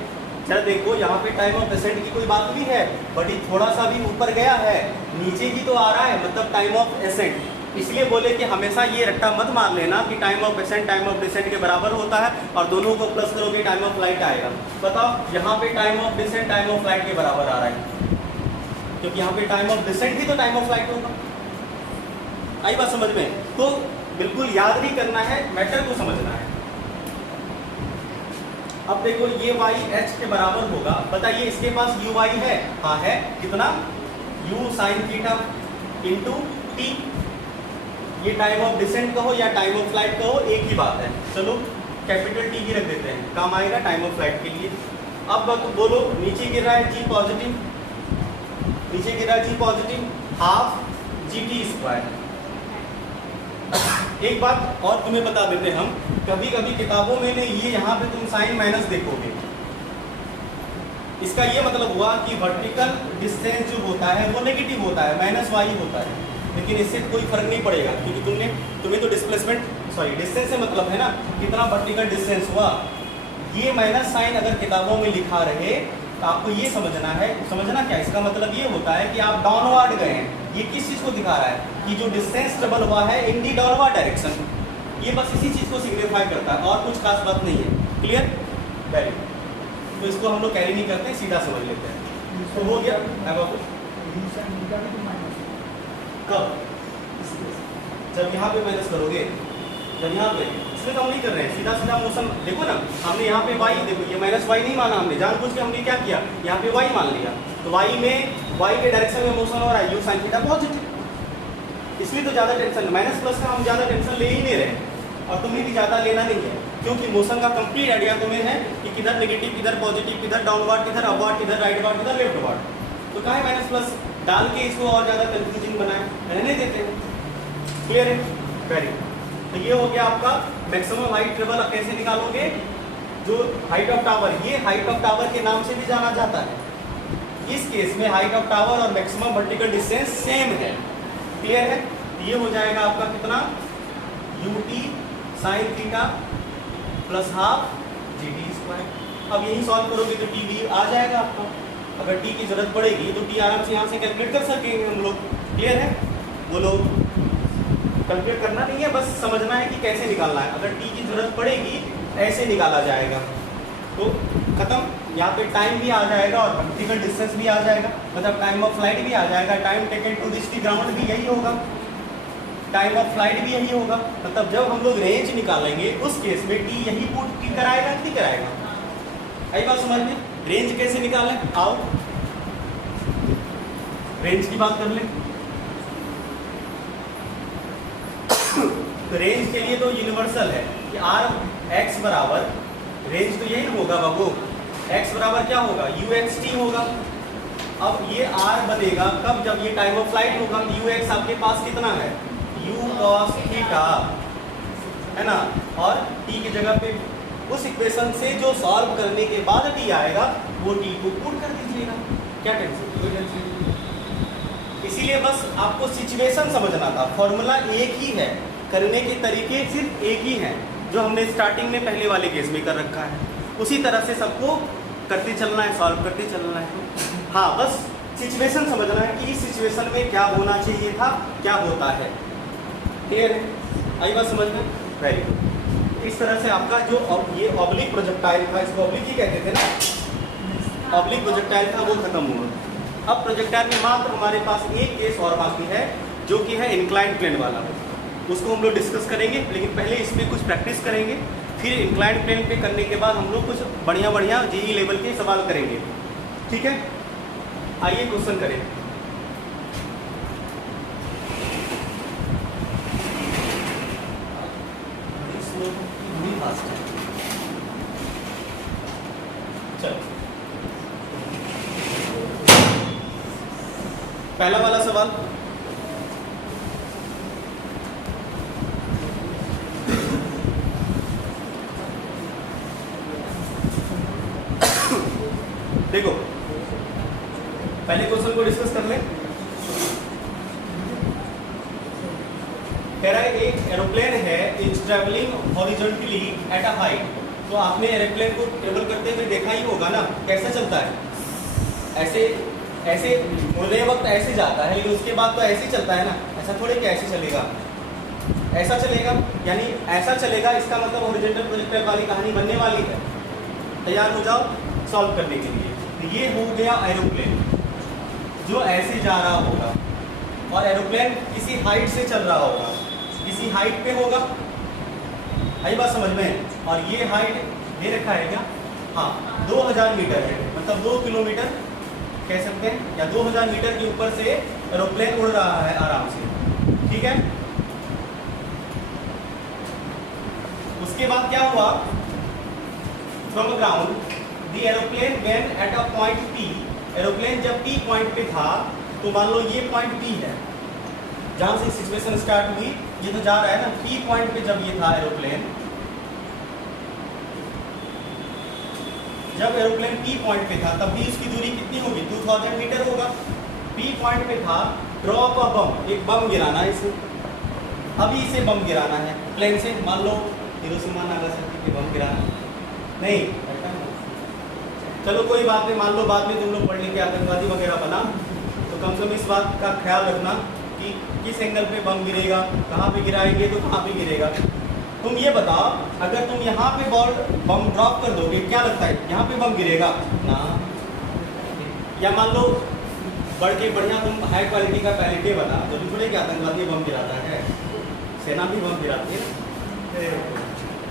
चल देखो यहाँ पे टाइम ऑफ एसेंट की कोई बात भी है, बट ये थोड़ा सा भी ऊपर गया है, नीचे भी तो आ रहा है, मतलब टाइम ऑफ एसेंट। इसलिए बोले कि हमेशा ये रट्टा मत मार लेना कि time of ascent time of descent के बराबर होता है, और दोनों को प्लस करोगे टाइम ऑफ फ्लाइट आएगा। बताओ यहाँ पे time of descent time of flight के बराबर आ रहा है, क्योंकि यहाँ पे टाइम ऑफ डिसेंट भी तो टाइम ऑफ फ्लाइट होगा। आई बात समझ में? तो बिल्कुल याद नहीं करना है, मैटर को समझना है। अब देखो ये y h के बराबर होगा, बताइए इसके पास uy है, हाँ है, कितना, u sin theta into t। ये टाइम ऑफ डिसेंट कहो या टाइम ऑफ फ्लाइट कहो एक ही बात है। चलो कैपिटल T ही रख देते हैं, काम आएगा टाइम ऑफ फ्लाइट के लिए। अब बोलो नीचे गिर रहा है g पॉजिटिव, नीचे गिर रहा है g positive, half gt square. एक बात और तुम्हें बता देते हम, कभी कभी किताबों में ने ये यहाँ पे तुम साइन माइनस देखोगे, इसका ये मतलब हुआ कि वर्टिकल डिस्टेंस जो होता है वो नेगेटिव होता है, माइनस वाई होता है, लेकिन इससे कोई फर्क नहीं पड़ेगा, क्योंकि तुम्हें तो डिस्टेंस से मतलब है ना, कितना वर्टिकल डिस्टेंस हुआ। ये माइनस साइन अगर किताबों में लिखा रहे तो आपको ये समझना है, समझना क्या, इसका मतलब ये होता है कि आप डाउनवर्ड गए हैं। ये किस चीज़ को दिखा रहा है कि जो डिस्टेंस ट्रेवल हुआ है इन दी डाउनवर्ड डायरेक्शन, ये बस इसी चीज़ को सिग्निफाई करता है और कुछ खास बात नहीं है। क्लियर? वेरी। तो इसको हम लोग कैरी नहीं करते, सीधा समझ लेते हैं। तो हो गया कब, जब यहाँ पे माइनस करोगे, जब यहाँ पे, इसमें तो हम नहीं कर रहे हैं, सीधा सीधा मोशन। देखो ना हमने यहाँ पे y, देखो ये माइनस वाई नहीं माना हमने, जानबूझ के हमने क्या किया, यहाँ पे y मान लिया, तो y के डायरेक्शन में मोशन हो रहा है, u sin थीटा पॉजिटिव, इसलिए तो ज़्यादा टेंशन, माइनस प्लस का हम ज़्यादा टेंशन ले ही नहीं रहे। और तुम्हें भी ज़्यादा लेना नहीं है, क्योंकि मोशन का कंप्लीट आइडिया तुम्हें है कि किधर नेगेटिव, किधर पॉजिटिव, किधर डाउनवर्ड, किधर अपवर्ड, किधर राइटवर्ड, किधर लेफ्टवर्ड। तो कहाँ है माइनस प्लस डाल के इसको और ज़्यादा कंफ्यूजिंग बनाए, रहने देते हैं। क्लियर है? Very good. तो ये हो गया आपका मैक्सिमम हाइट ट्रेवल। कैसे निकालोगे? जो हाइट ऑफ टावर, ये हाइट ऑफ टावर के नाम से भी जाना जाता है। इस केस में हाइट ऑफ टावर और मैक्सिमम वर्टिकल डिस्टेंस सेम है। क्लियर है? ये हो जाएगा आपका कितना, ut sin theta plus half gt square. अब यही सॉल्व करोगे तो टी भी आ जाएगा आपका। अगर टी की जरूरत पड़ेगी तो टी आराम से यहाँ से कैलकुलेट कर सकेंगे हम लोग। क्लियर है? बोलो, कैलकुलेट करना नहीं है, बस समझना है कि कैसे निकालना है। अगर टी की जरूरत पड़ेगी ऐसे निकाला जाएगा। तो खत्म। यहाँ पे टाइम भी आ जाएगा और वर्टिकल डिस्टेंस भी आ जाएगा, मतलब टाइम ऑफ फ्लाइट भी आ जाएगा। Time taken to reach the ground भी यही होगा, टाइम ऑफ फ्लाइट भी यही होगा। मतलब जब हम लोग रेंज निकालेंगे उस केस में टी यही पुट की कराएगा कि नहीं कराएगा? आई बात समझ में? रेंज कैसे निकालें? आओ रेंज की बात कर लें। तो रेंज के लिए तो यूनिवर्सल है कि आर एक्स बराबर, रेंज तो यही होगा बाबू, एक्स बराबर क्या होगा, यू एक्स टी होगा। अब ये आर बनेगा कब? जब ये टाइम ऑफ फ्लाइट होगा। यू एक्स आपके पास कितना है, यू कॉस थीटा, है ना। और टी की जगह पे उस इक्वेशन से जो सॉल्व करने के बाद टी आएगा वो टी को पुट कर दीजिएगा। क्या टेंशन? कोई टेंशन नहीं। इसीलिए बस आपको सिचुएशन समझना था। फॉर्मूला एक ही है, करने के तरीके सिर्फ एक ही हैं, जो हमने स्टार्टिंग में पहले वाले केस में कर रखा है। उसी तरह से सबको करते चलना है, सॉल्व करते चलना है। हाँ, बस सिचुएशन समझना है कि इस सिचुएशन में क्या होना चाहिए था, क्या होता है। क्लियर है? आई बात समझ में? Very good. इस तरह से आपका जो ये ऑब्लिक प्रोजेक्टाइल था, इसको ऑब्लिक ही कहते थे ना, ऑब्लिक प्रोजेक्टाइल था, वो खत्म हुआ। अब प्रोजेक्टाइल में मात्र हमारे पास एक केस और बाकी है, जो कि है इंक्लाइंड प्लेन वाला। उसको हम लोग डिस्कस करेंगे, लेकिन पहले इस पर कुछ प्रैक्टिस करेंगे। फिर इंक्लाइंड प्लेन पे करने के बाद हम लोग कुछ बढ़िया बढ़िया जेईई लेवल के सवाल करेंगे। ठीक है? आइए क्वेश्चन करें। चलो, पहला वाला सवाल, देखो पहले क्वेश्चन को डिस्कस कर लें। कह रहा है एक एरोप्लेन है is travelling horizontally at a height. तो आपने एरोप्लेन को ट्रेवल करते हुए देखा ही होगा ना, कैसा चलता है? ऐसे ऐसे होने वक्त ऐसे जाता है, लेकिन उसके बाद तो ऐसे ही चलता है ना। ऐसा थोड़ी कि ऐसे चलेगा, ऐसा चलेगा, यानी ऐसा चलेगा। इसका मतलब हॉरिजॉन्टल प्रोजेक्टाइल वाली कहानी बनने वाली है। तैयार हो जाओ सॉल्व करने के लिए। तो ये हो गया एरोप्लेन जो ऐसे जा रहा होगा, और एरोप्लेन किसी हाइट से चल रहा होगा, किसी हाइट पे होगा। आई बात समझ में? और ये हाइट दे रखा है क्या? हाँ, 2000 मीटर है, मतलब 2 किलोमीटर कह सकते हैं, या 2000 मीटर के ऊपर से एरोप्लेन उड़ रहा है आराम से। ठीक है? उसके बाद क्या हुआ? From ground the aeroplane when at a point P। Aeroplane जब P पॉइंट पे था, तो मान लो ये पॉइंट P है जहाँ से सिचुएशन स्टार्ट हुई। ये तो जा रहा है ना P पॉइंट पे। जब ये था एरोप्लेन, जब एरोप्लेन P पॉइंट पे था, तब भी उसकी दूरी कितनी होगी? 2000 मीटर होगा। P पॉइंट पे था, ड्रॉप अ बम, एक बम गिराना है इसे। अभी इसे बम गिराना है प्लेन से। मान लो हिरोशिमा नागासाकी पे बम गिराना नहीं, चलो कोई बात नहीं, मान लो बाद में तुम लोग पढ़ लेंगे आतंकवादी वगैरह बना, तो कम से कम इस बात का ख्याल रखना कि किस एंगल पे बम गिरेगा, कहाँ पे गिराएंगे तो कहाँ पे गिरेगा। तुम ये बताओ, अगर तुम यहाँ पे बम ड्रॉप कर दोगे, क्या लगता है यहाँ पे बम गिरेगा ना? या मान लो बढ़ के बढ़िया तुम हाई क्वालिटी का पैलेटे बना, तो थोड़े कि आतंकवादी बम गिराता है, सेना भी बम गिराती है।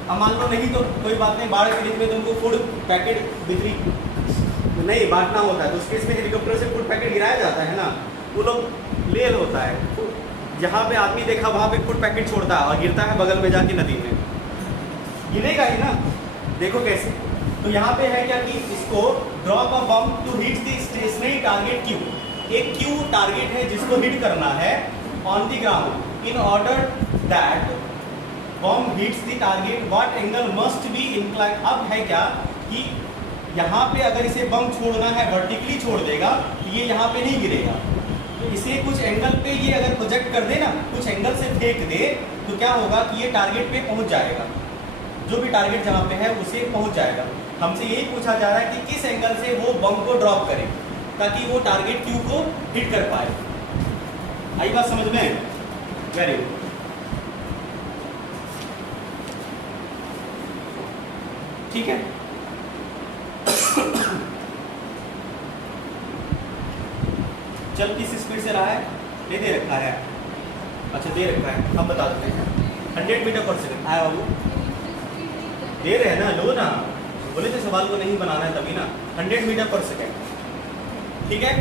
अब मान लो नहीं, तो कोई बात नहीं, बाढ़ के दिन में तुमको फूड पैकेट बिक्री नहीं बांटना होता है, तो उस केस में हेलीकॉप्टर से फूड पैकेट गिराया जाता है ना। वो लोग ले होता है, जहाँ पे आदमी देखा वहाँ पे फूड पैकेट छोड़ता है और गिरता है बगल में जाके नदी में। गिरेगा ही ना। देखो कैसे, तो यहाँ पे है क्या कि इसको drop a bomb to hit the stationary target Q. एक क्यू टारगेट है जिसको हिट करना है on the ground. In order that bomb hits the target what angle must be incline. अब है क्या कि यहाँ पे अगर इसे बम छोड़ना है वर्टिकली छोड़ देगा तो ये यहाँ पे नहीं गिरेगा, तो इसे कुछ एंगल पे ये अगर प्रोजेक्ट कर दे ना, कुछ एंगल से फेंक दे, तो क्या होगा कि ये टारगेट पे पहुँच जाएगा, जो भी टारगेट जहाँ पे है उसे पहुँच जाएगा। हमसे यही पूछा जा रहा है कि किस एंगल से वो बम को ड्रॉप करे ताकि वो टारगेट क्यू को हिट कर पाए। आई बात समझ में? Very good. ठीक है, चल किस स्पीड से रहा है? ये दे रखा है, अच्छा दे रखा है, अब बता देते हैं 100 मीटर पर सेकंड। आया बाबू, दे रहे हैं ना, लो ना, बोले थे सवाल को नहीं बनाना है तभी ना। 100 मीटर पर सेकंड, ठीक है,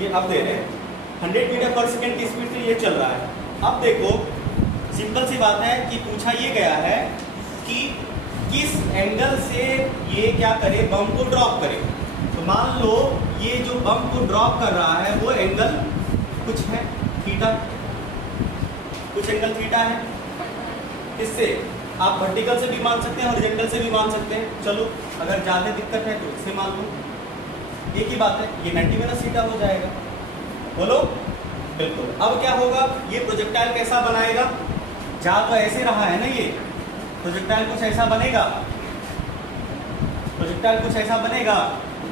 ये अब दे रहे हैं 100 मीटर पर सेकंड की स्पीड से ये चल रहा है। अब देखो सिंपल सी बात है कि पूछा ये गया है कि किस एंगल से ये क्या करे, बम को ड्रॉप करे। तो मान लो ये जो बम को ड्रॉप कर रहा है वो एंगल कुछ है थीटा, कुछ एंगल थीटा है। इससे आप वर्टिकल से भी मान सकते हैं, हॉरिजॉन्टल से भी मान सकते हैं। चलो अगर ज़्यादा दिक्कत है तो इससे मान लो, एक ही बात है, ये 90 माइनस थीटा हो जाएगा। बोलो बिल्कुल। अब क्या होगा, ये प्रोजेक्टाइल कैसा बनाएगा? जा तो ऐसे रहा है ना, ये प्रोजेक्टाइल कुछ ऐसा बनेगा, प्रोजेक्टाइल कुछ ऐसा बनेगा,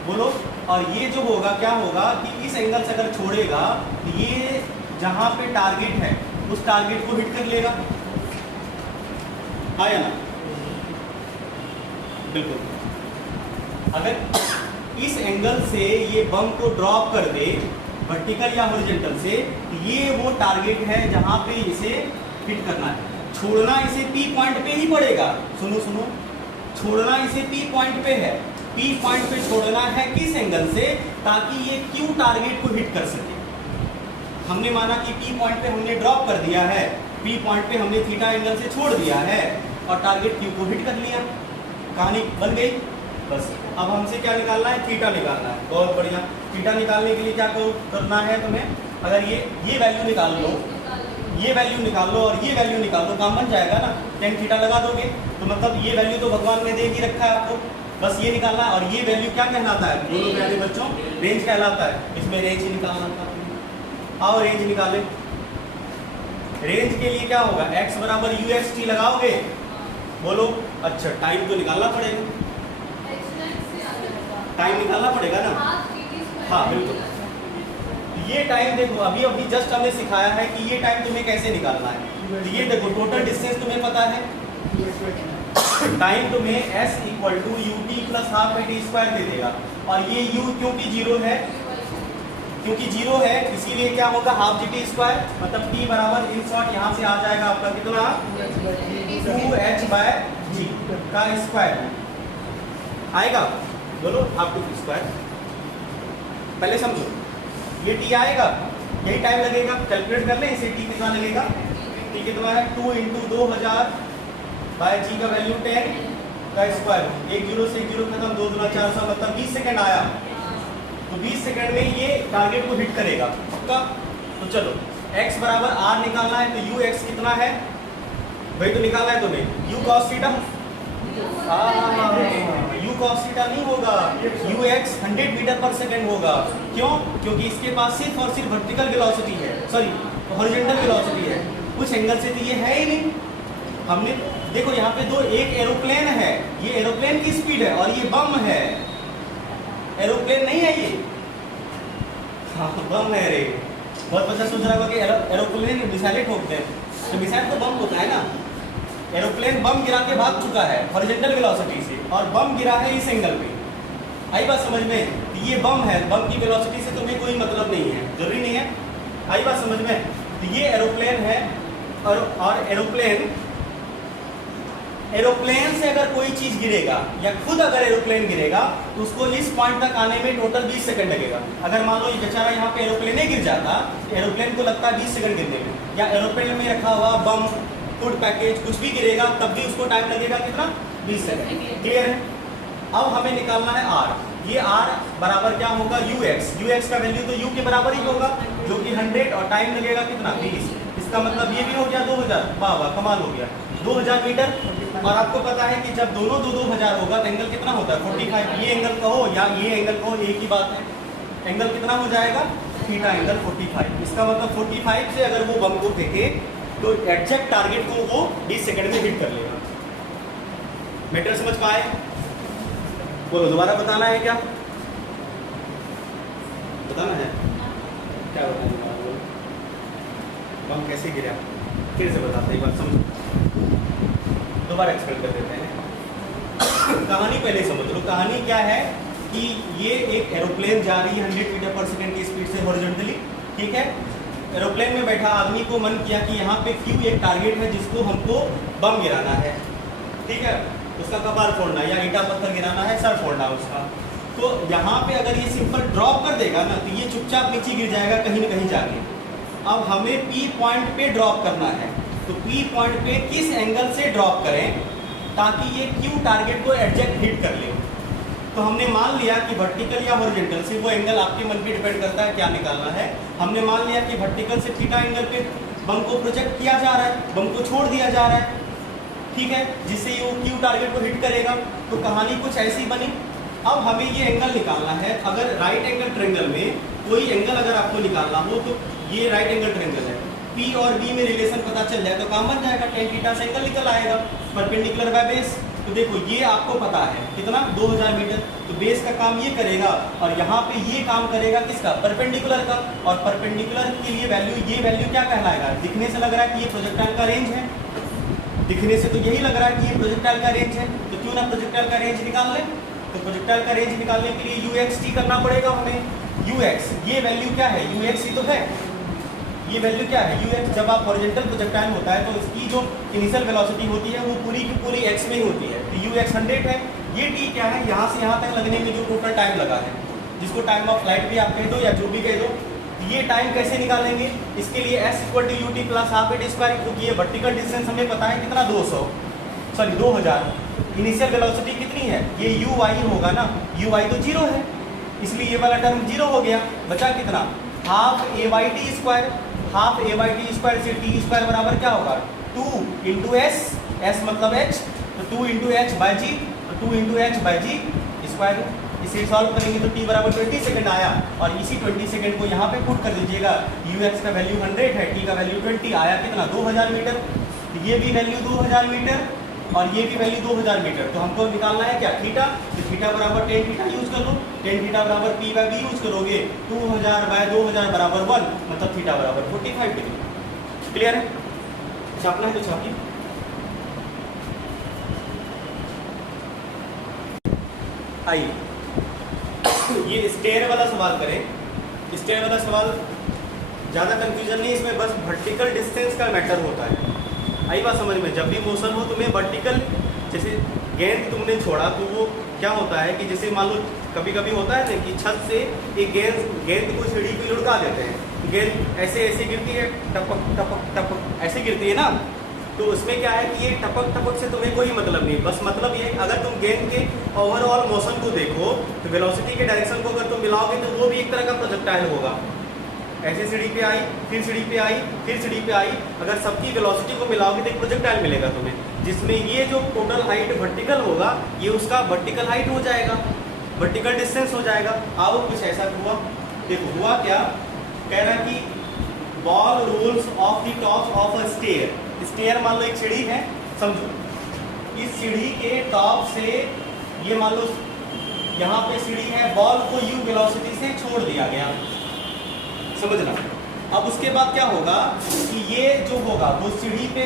बोलो। और ये जो होगा क्या होगा कि इस एंगल से अगर छोड़ेगा तो ये जहाँ पे टारगेट है उस टारगेट को हिट कर लेगा, आया ना? बिल्कुल। अगर इस एंगल से ये बम को ड्रॉप कर दे वर्टिकल या हॉरिजॉन्टल से, तो ये वो टारगेट है जहाँ पे इसे हिट करना है। छोड़ना इसे पी पॉइंट पे ही पड़ेगा। सुनो सुनो, छोड़ना इसे पी पॉइंट पे है। पी पॉइंट पे छोड़ना है किस एंगल से, ताकि ये क्यू टारगेट को हिट कर सके। हमने माना कि पी पॉइंट पे हमने ड्रॉप कर दिया है, पी पॉइंट पे हमने थीटा एंगल से छोड़ दिया है और टारगेट क्यू को हिट कर लिया, कहानी बन गई। बस अब हमसे क्या निकालना है? थीटा निकालना है। बहुत बढ़िया। थीटा निकालने के लिए क्या करना है तुम्हें? अगर ये वैल्यू निकाल लो, ये वैल्यू निकाल लो और ये वैल्यू निकाल लो, काम बन जाएगा ना। टेन थीटा लगा दोगे तो मतलब ये वैल्यू तो भगवान ने दे ही रखा है आपको, बस ये निकालना है। और ये वैल्यू क्या कहलाता है दोनों प्यारे बच्चों? रेंज कहलाता है। इसमें रेंज ही निकालना था। आओ रेंज निकाले। रेंज के लिए क्या होगा? x बराबर UXT लगाओगे, बोलो। अच्छा टाइम तो निकालना पड़ेगा, टाइम निकालना पड़ेगा ना। हाँ बिल्कुल। ये टाइम देखो, अभी जस्ट हमने सिखाया है कि ये टाइम तुम्हें कैसे निकालना है। तो ये देखो टोटल डिस्टेंस तुम्हें पता है, टाइम तुम्हें s equal to ut plus half at square दे देगा। और ये u क्योंकि जीरो है, इसीलिए क्या होगा? हाफ gt स्क्वायर, मतलब t बराबर इन शॉर्ट यहाँ से आ जाएगा आपका कितना? 2h/g का स्क्वायर आएगा। बोलो हाफ टू स्क्वायर। पहले समझो, ये t आएगा, यही टाइम लगेगा। कैलकुलेट कर ले इसे, t कितना लगेगा? t कितना है? 2 × 2000/g का वैल्यू 10 का स्क्वायर। एक जीरो से एक जीरो खत्म, 2 × 400 मतलब 20 सेकंड आया। तो 20 सेकंड में ये टारगेट को हिट करेगा पक्का। तो चलो x बराबर r निकालना है, तो ux कितना है भाई? तो निकालना है तुम्हें u cos theta. u cos theta नहीं होगा, ux 100 मीटर पर सेकंड होगा। क्यों? क्योंकि इसके पास सिर्फ और सिर्फ वर्टिकल वेलोसिटी है, सॉरी हॉरिजॉन्टल वेलोसिटी है। कुछ एंगल से तो ये है ही नहीं। हमने देखो यहाँ पे दो, एक एरोप्लेन है, ये एरोप्लेन की स्पीड है, और ये बम है। एरोप्लेन नहीं है ये, हाँ बम है रे। बहुत बच्चा सोच रहा होगा कि एरोप्लेन मिसाइलें ठोकते हैं, तो मिसाइल तो बम होता है ना। एरोप्लेन बम गिरा के भाग चुका है हॉरिजॉन्टल वेलोसिटी से, और बम गिरा है इस एंगल पे। आई बात समझ में? तो ये बम है, बम की वेलोसिटी से तुम्हें कोई मतलब नहीं है, जरूरी नहीं है। आई बात समझ में? तो ये एरोप्लेन है, और एरोप्लेन से अगर कोई चीज गिरेगा या खुद अगर एरोप्लेन गिरेगा तो उसको इस पॉइंट तक आने में टोटल 20 सेकंड लगेगा। अगर मान लो ये बेचारा यहाँ पे एरोप्लेन गिर जाता, एरोप्लेन को लगता है 20 सेकंड गिरने में, या एरोप्लेन में रखा हुआ बम फूड पैकेज कुछ भी गिरेगा तब भी उसको टाइम लगेगा कितना, 20 सेकंड। क्लियर है? अब हमें निकालना है आर। ये आर बराबर क्या होगा, यूएक्स। यूएक्स का वैल्यू तो यू के बराबर ही होगा जो कि 100 और टाइम लगेगा कितना, 20। इसका मतलब ये भी हो गया 2000। वाह वाह, कमाल हो गया, 2000 मीटर। और आपको पता है कि जब दोनों 2000 होगा तो एंगल कितना होता है, 45। ये एंगल कहो या ये एंगल कहो, एक ही बात है। एंगल कितना हो जाएगा, थीटा एंगल 45। इसका मतलब 45 से अगर वो बम को फेंके तो एग्जैक्ट टारगेट को वो 20 सेकंड में हिट कर लेगा। मैटर समझ पाए? बोलो, दोबारा बताना है क्या, बताना है क्या, बताना है? बम कैसे गिरा फिर से बताते हैं, एक बार समझो, दोबारा एक्सप्लेन कर देते हैं। कहानी पहले समझ लो। कहानी क्या है कि ये एक एरोप्लेन जा रही है 100 मीटर पर सेकंड की स्पीड से हॉरिजॉन्टली, ठीक है। एरोप्लेन में बैठा आदमी को मन किया कि यहाँ पे क्यू एक टारगेट है जिसको हमको बम गिराना है, ठीक है। उसका कपार फोड़ना या ईटा पत्थर गिराना है, सर फोड़ना उसका। तो यहाँ पे अगर ये सिंपल ड्रॉप कर देगा ना तो ये चुपचाप नीचे गिर जाएगा कहीं न कहीं जाके। अब हमें पी पॉइंट पे ड्रॉप करना है, तो पी पॉइंट पे किस एंगल से ड्रॉप करें ताकि ये क्यू टारगेट को एग्जैक्ट हिट कर ले। तो हमने मान लिया कि वर्टिकल या हॉरिजॉन्टल से, वो एंगल आपके मन पे डिपेंड करता है क्या निकालना है। हमने मान लिया कि वर्टिकल से थीटा एंगल पे बम को प्रोजेक्ट किया जा रहा है, बम को छोड़ दिया जा रहा है, ठीक है, जिससे ये क्यू टारगेट को हिट करेगा। तो कहानी कुछ ऐसी बनी। अब हमें ये एंगल निकालना है। अगर राइट एंगल ट्रायंगल में कोई एंगल अगर आपको निकालना हो तो ये राइट एंगल ट्रायंगल है, पी और बी में रिलेशन पता चल जाए तो काम बन जाएगा, tan थीटा से एंगल निकल आएगा परपेंडिकुलर बाय बेस। तो देखो ये आपको पता है कितना, 2000 मीटर। तो बेस का काम ये करेगा और यहाँ पे ये काम करेगा किसका, परपेंडिकुलर का। और परपेंडिकुलर के लिए वैल्यू, ये वैल्यू क्या कहलाएगा, दिखने से लग रहा है कि ये प्रोजेक्टाइल का रेंज है, दिखने से तो यही लग रहा है कि ये प्रोजेक्टाइल का रेंज है। तो क्यों ना प्रोजेक्टाइल का रेंज निकाल लें। तो प्रोजेक्टाइल का रेंज निकालने के लिए यूएक्स करना पड़ेगा हमें। यूएक्स ये वैल्यू क्या है, यूएक्स ही तो है, ये वैल्यू क्या है यूएक्स। जब आप हॉरिजॉन्टल प्रोजेक्टाइल होता है तो इसकी जो इनिशियल वेलोसिटी होती है वो पूरी की पूरी एक्स में ही होती है। तो यूएक्स 100 है, ये टी क्या है, यहाँ से यहाँ तक लगने में जो टोटल टाइम लगा है, जिसको टाइम ऑफ फ्लाइट भी आप कह दो या जो भी कह दो। ये टाइम कैसे निकालेंगे, इसके लिए s = ut + ½ क्योंकि ये वर्टिकल डिस्टेंस हमें पता है कितना, 2000। इनिशियल वेलोसिटी कितनी है, ये uy होगा ना, uy तो 0 है, इसलिए ये वाला टर्म 0 हो गया। बचा कितना, ½ a/t²। ½ a/t² से t² बराबर क्या होगा, 2 × s, s मतलब h, तो 2 × h/g, तो 2 × h/g²। इसे सॉल्व करेंगे तो t बराबर 20 सेकंड आया और इसी 20 सेकंड को यहाँ पे पुट कर दीजिएगा। ux का वैल्यू 100 है, t का वैल्यू 20, आया कितना, 2000 मीटर। तो ये भी वैल्यू 2000 मीटर और ये भी वैल्यू 2000 मीटर। तो हमको निकालना है क्या, थीटा। तो थीटा बराबर tan थीटा यूज कर लो, tan थीटा बराबर p/b यूज करोगे, 2000/2000 बराबर 1, मतलब थीटा बराबर 45 डिग्री। क्लियर है? छापना है तो छापिए। आइए ये स्टेयर वाला सवाल करें। स्टेयर वाला सवाल ज़्यादा कंफ्यूजन नहीं, इसमें बस वर्टिकल डिस्टेंस का मैटर होता है। आई बात समझ में, जब भी मोशन हो तुम्हें वर्टिकल, जैसे गेंद तुमने छोड़ा तो वो क्या होता है कि जैसे मान लो कभी कभी होता है ना कि छत से एक गेंद को सीढ़ी पे लुढ़का देते हैं, गेंद ऐसे ऐसे गिरती है, टपक टपक टपक ऐसे गिरती है ना। तो उसमें क्या है कि ये टपक टपक से तुम्हें कोई मतलब नहीं, बस मतलब ये अगर तुम गेंद के ओवरऑल मोशन को देखो तो वेलोसिटी के डायरेक्शन को अगर तुम मिलाओगे तो वो भी एक तरह का प्रोजेक्टाइल होगा। ऐसे सीढ़ी पे आई, फिर सीढ़ी पे आई, फिर सीढ़ी पे आई, अगर सबकी वेलोसिटी को मिलाओगे तो एक प्रोजेक्टाइल मिलेगा तुम्हें, जिसमें ये जो टोटल हाइट वर्टिकल होगा ये उसका वर्टिकल हाइट हो जाएगा, वर्टिकल डिस्टेंस हो जाएगा। आओ कुछ ऐसा हुआ, देखो हुआ क्या, कह रहा कि ball rolls off the top of a stair. Stair मान लो एक सीढ़ी है, समझो इस सीढ़ी के टॉप से ये मान लो यहाँ पे सीढ़ी है, बॉल को u वेलोसिटी से छोड़ दिया गया, समझना। अब उसके बाद क्या होगा कि ये जो होगा वो सीढ़ी पे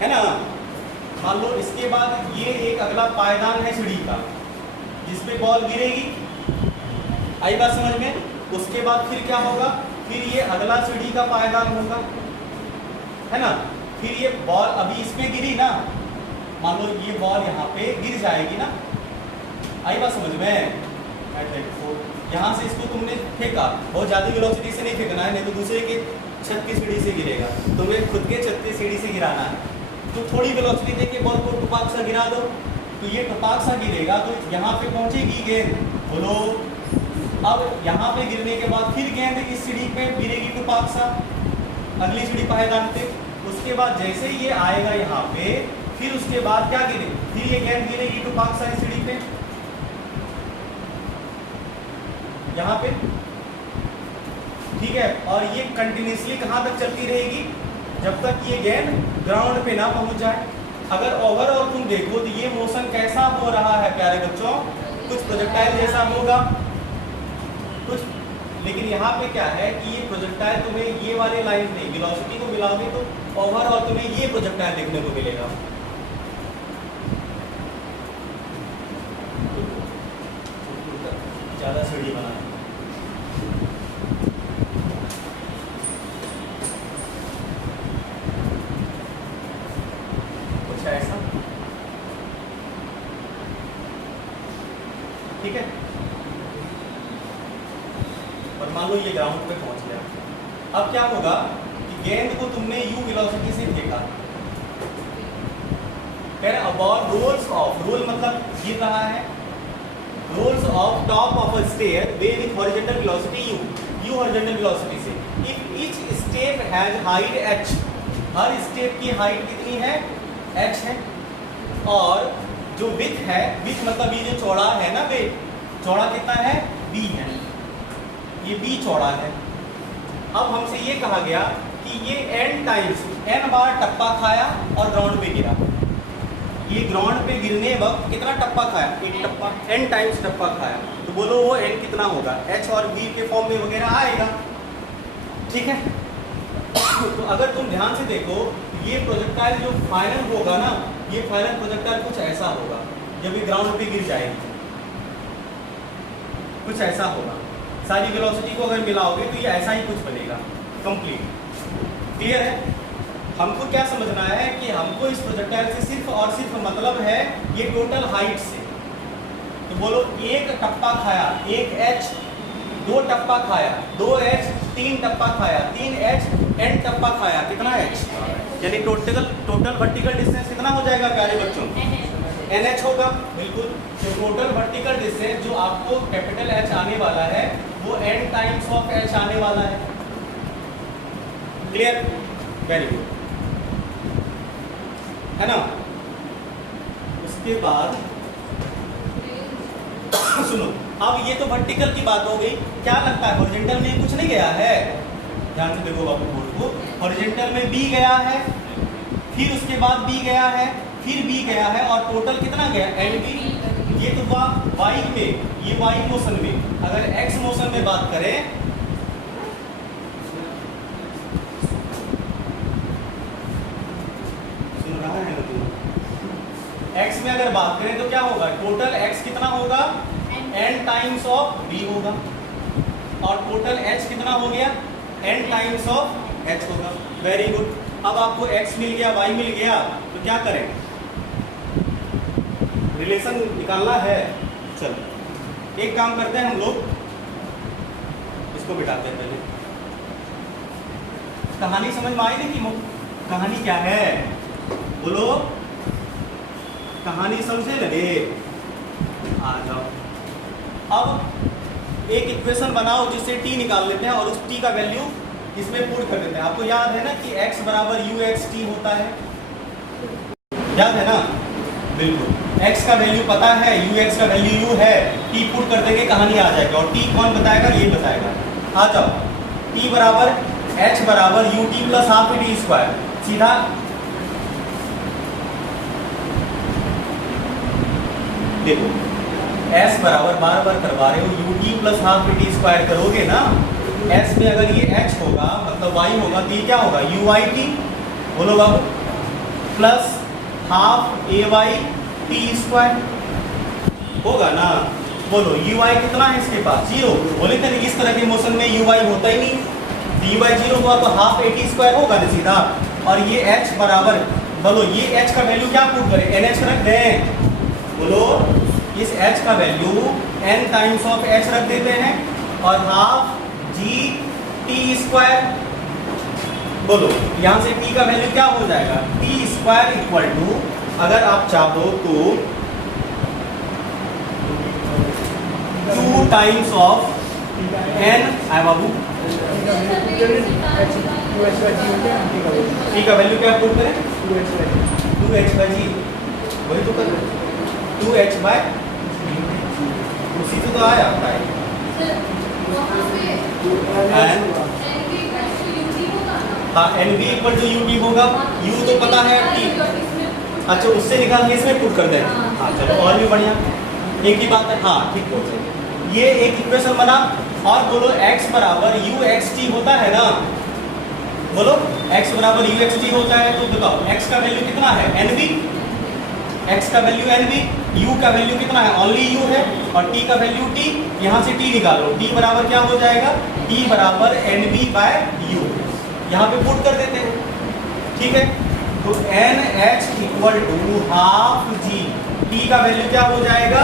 है ना, मान लो इसके बाद ये एक अगला पायदान है सीढ़ी का जिसपे बॉल गिरेगी। आई बात समझ में? उसके बाद फिर क्या होगा, फिर ये अगला सीढ़ी का पायदान होगा, है ना। फिर ये बॉल अभी इस पे गिरी ना, मान लो ये बॉल यहाँ पे गिर जाएगी ना। आई बात समझ में? यहाँ से इसको तुमने फेंका, बहुत ज़्यादा वेलोसिटी से नहीं फेंकना है, नहीं तो दूसरे के छत की सीढ़ी से गिरेगा, तुम्हें खुद के छत की सीढ़ी से गिराना है। तो थोड़ी वेलोसिटी देके बॉल को टपाक सा गिरा दो, तो ये टपाक सा गिरेगा तो यहाँ पे पहुंचेगी गेंद। बोलो, अब यहाँ पे गिरने के बाद फिर गेंद इस सीढ़ी पे गिरेगी टपाक सा, अगली सीढ़ी पायदान पे। उसके बाद जैसे ये आएगा यहाँ पे, फिर उसके बाद क्या गिरे, फिर ये गेंद गिरेगी टपाक सा इस सीढ़ी पे, यहाँ पे, ठीक है। और ये कंटिन्यूसली कहाँ तक चलती रहेगी, जब तक ये गेंद ग्राउंड पे ना पहुंच जाए। अगर ओवरऑल तुम देखो तो ये मोशन कैसा हो रहा है प्यारे बच्चों, कुछ प्रोजेक्टाइल जैसा होगा कुछ, लेकिन यहाँ पे क्या है कि ये प्रोजेक्टाइल तुम्हें ये वाले लाइन नहीं, वेलोसिटी को मिलाओगे तो ओवरऑल तुम्हें ये प्रोजेक्टाइल देखने को मिलेगा। ज्यादा सीढ़ी बना कुछ ऐसा, ठीक है। और मान लो ये ग्राउंड पे पहुंच गया, अब क्या होगा कि गेंद को तुमने यू वेलोसिटी से फेंका, कह रहे बॉल रोल्स ऑफ, रोल मतलब गिर रहा है, rolls off top of a stairway with horizontal velocity U, U horizontal velocity से। If each step has height h, हर स्टेप की हाइट कितनी है, h है। और जो विड्थ है, विड्थ मतलब ये जो चौड़ा है ना, वे चौड़ा कितना है, b है, ये b चौड़ा है। अब हमसे ये कहा गया कि ये n टाइम्स, n बार टप्पा खाया और ग्राउंड पे गिरा, ये ग्राउंड पे गिरने वक्त कितना टप्पा खाया, एक टप्पा, n टाइम्स टप्पा खाया। तो बोलो वो n कितना होगा, h और v के फॉर्म में वगैरह आएगा, ठीक है। तो अगर तुम ध्यान से देखो, ये प्रोजेक्टाइल जो फाइनल होगा ना, ये फाइनल प्रोजेक्टाइल कुछ ऐसा होगा जब ये ग्राउंड पे गिर जाएगी, कुछ ऐसा होगा। सारी वेलोसिटी को अगर मिलाओगे तो ये ऐसा ही कुछ बनेगा, कंप्लीट। क्लियर है? हमको क्या समझना है कि हमको इस प्रोजेक्टाइल से सिर्फ और सिर्फ मतलब है ये टोटल हाइट से। तो बोलो एक टप्पा खाया, एक h, दो टप्पा खाया, दो h, तीन टप्पा खाया, तीन h, n टप्पा खाया, कितना h, यानी टोटल वर्टिकल डिस्टेंस कितना हो जाएगा प्यारे बच्चों, NH होगा, बिल्कुल। तो टोटल वर्टिकल डिस्टेंस जो आपको कैपिटल H आने वाला है वो n टाइम्स ऑफ h आने वाला है। क्लियर? वेरी गुड, है ना। उसके बाद सुनो, अब ये तो वर्टिकल की बात हो गई, क्या लगता है हॉरिजॉन्टल में कुछ नहीं गया है, ध्यान से देखो बाबू बोर्ड को, हॉरिजॉन्टल में b गया है, फिर उसके बाद b गया है, फिर b गया है, और टोटल कितना गया, NB। ये तो y में, ये y मोशन में। अगर x मोशन में बात करें, सुन रहा है ना तू, x में अगर बात करें तो क्या होगा, टोटल x कितना होगा, n टाइम्स ऑफ b होगा, और टोटल h कितना हो गया, n टाइम्स ऑफ h होगा। Very good. अब आपको x मिल गया, y मिल गया, तो क्या करें, रिलेशन निकालना है। चलो एक काम करते हैं हम लोग, इसको बिठाते हैं पहले। कहानी समझ में आई थी कि कहानी क्या है, बोलो, कहानी समझे लगे, आ जाओ। अब एक इक्वेशन बनाओ जिससे t निकाल लेते हैं और उस t का वैल्यू इसमें पुट कर देते हैं। आपको याद है ना कि x बराबर uxt होता है, याद है ना, बिल्कुल। x का वैल्यू पता है, ux का वैल्यू u है, t पुट कर देंगे कहानी आ जाएगा। और t कौन बताएगा, ये बताएगा। आ जाओ, t बराबर h बराबर ut plus half T square, सीधा देखो, s बराबर बार बार करवा रहे हो, ut plus half T square करोगे ना, s में अगर ये h होगा मतलब y होगा तो ये क्या होगा, uyt, बोलो बाबू, plus half ay T square होगा ना। बोलो uy कितना है इसके पास, 0। बोले थे इस तरह के मोशन में uy होता ही नहीं, uy 0 हुआ तो हाफ at स्क्वायर होगा ना सीधा। और ये h बराबर, बोलो ये h का वैल्यू क्या पुट करें, nh रख दें, बोलो इस h का value n times of h रख देते हैं, और हाफ g t स्क्वायर। बोलो यहाँ से t का वैल्यू क्या हो जाएगा, t square square equal to, अगर आप चाहो तो 2 टाइम्स ऑफ n है बाबू, t का वैल्यू क्या पुट करें, 2h/g, वही तो कर रहे हैं, 2h/g, उसी से तो आया है। हाँ NB इक्वल टू UT होगा, U तो पता है T, अच्छा उससे निकाल के इसमें पुट कर दें। हाँ चलो और भी बढ़िया, एक ही बात है। हाँ ठीक बोल रहे, ये एक इक्वेशन बना। और बोलो x बराबर UXT होता है ना, बोलो x बराबर UXT होता है, तो बताओ x का वैल्यू कितना है, NB, x का वैल्यू NB, u का वैल्यू कितना है, ओनली u है, और t का वैल्यू t, यहाँ से t निकालो, t बराबर क्या हो जाएगा, t बराबर NB/u, यहाँ पे पुट कर देते हैं, ठीक है। तो NH equal to half G, t का वैल्यू क्या हो जाएगा,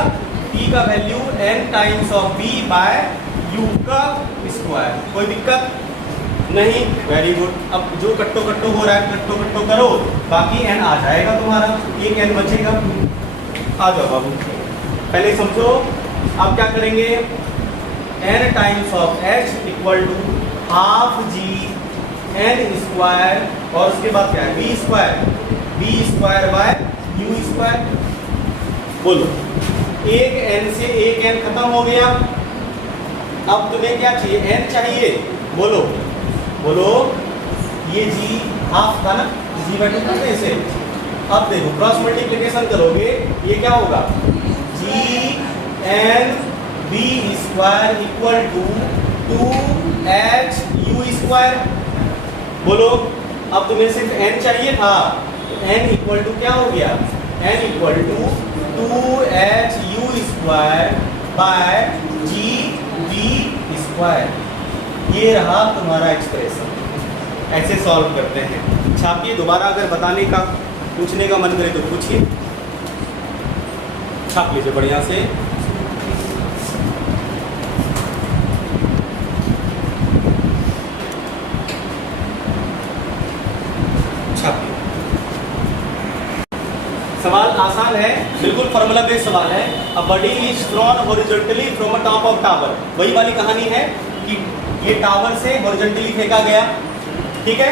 t का value n times of b/u का स्क्वायर, कोई दिक्कत नहीं, वेरी गुड। अब जो कट्टो कट्टो हो रहा है कट्टो कट्टो करो, बाकी n आ जाएगा तुम्हारा, एक n बचेगा। आ जाओ बाबू, पहले समझो, अब क्या करेंगे, n times of h equal to half G n square, और उसके बाद क्या है b स्क्वायर/u²। बोलो, एक n से एक n खत्म हो गया, अब तुम्हें क्या चाहिए, n चाहिए, बोलो बोलो, ये g हाफ था ना, g/2 करते हैं इसे। अब देखो क्रॉस मल्टीप्लिकेशन करोगे, ये क्या होगा, GNB² इक्वल टू 2HU²। बोलो, अब तुम्हें सिर्फ n चाहिए था, तो n इक्वल टू क्या हो गया, n इक्वल टू 2HU²/GB²। ये रहा तुम्हारा एक्सप्रेशन, ऐसे सॉल्व करते हैं। छापिए, दोबारा अगर बताने का पूछने का मन करे तो पूछिए, छाप लीजिए बढ़िया से। छापिए, सवाल आसान है, बिल्कुल फॉर्मूला बेस्ड सवाल है। A body is throne horizontally from a top of tower, वही वाली कहानी है कि ये टावर से हॉरिजॉन्टली फेंका गया, ठीक है,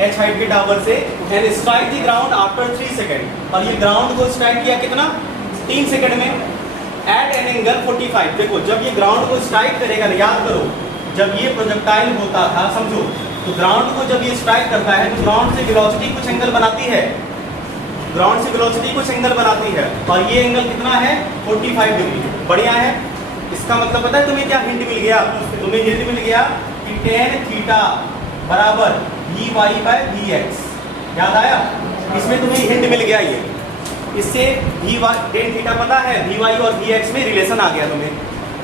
h हाइट के टावर से, and strike the ground after 3 second, और ये ग्राउंड को स्ट्राइक किया कितना, 3 सेकंड में, एट एन एंगल 45। देखो जब ये ग्राउंड को स्ट्राइक करेगा, याद करो जब ये प्रोजेक्टाइल होता था, समझो, तो ग्राउंड को जब ये स्ट्राइक करता है तो ग्राउंड से वेलोसिटी कुछ एंगल बनाती है, ग्राउंड से वेलोसिटी कुछ एंगल बनाती है, और ये एंगल कितना है, 45 डिग्री। बढ़िया है, इसका मतलब पता है तुम्हें क्या हिंट मिल गया, तुम्हें हिंट मिल गया कि tan थीटा बराबर Vy/Vx, याद आया, इसमें तुम्हें हिंट मिल गया, ये इससे tan थीटा पता है, Vy और Vx में रिलेशन आ गया तुम्हें।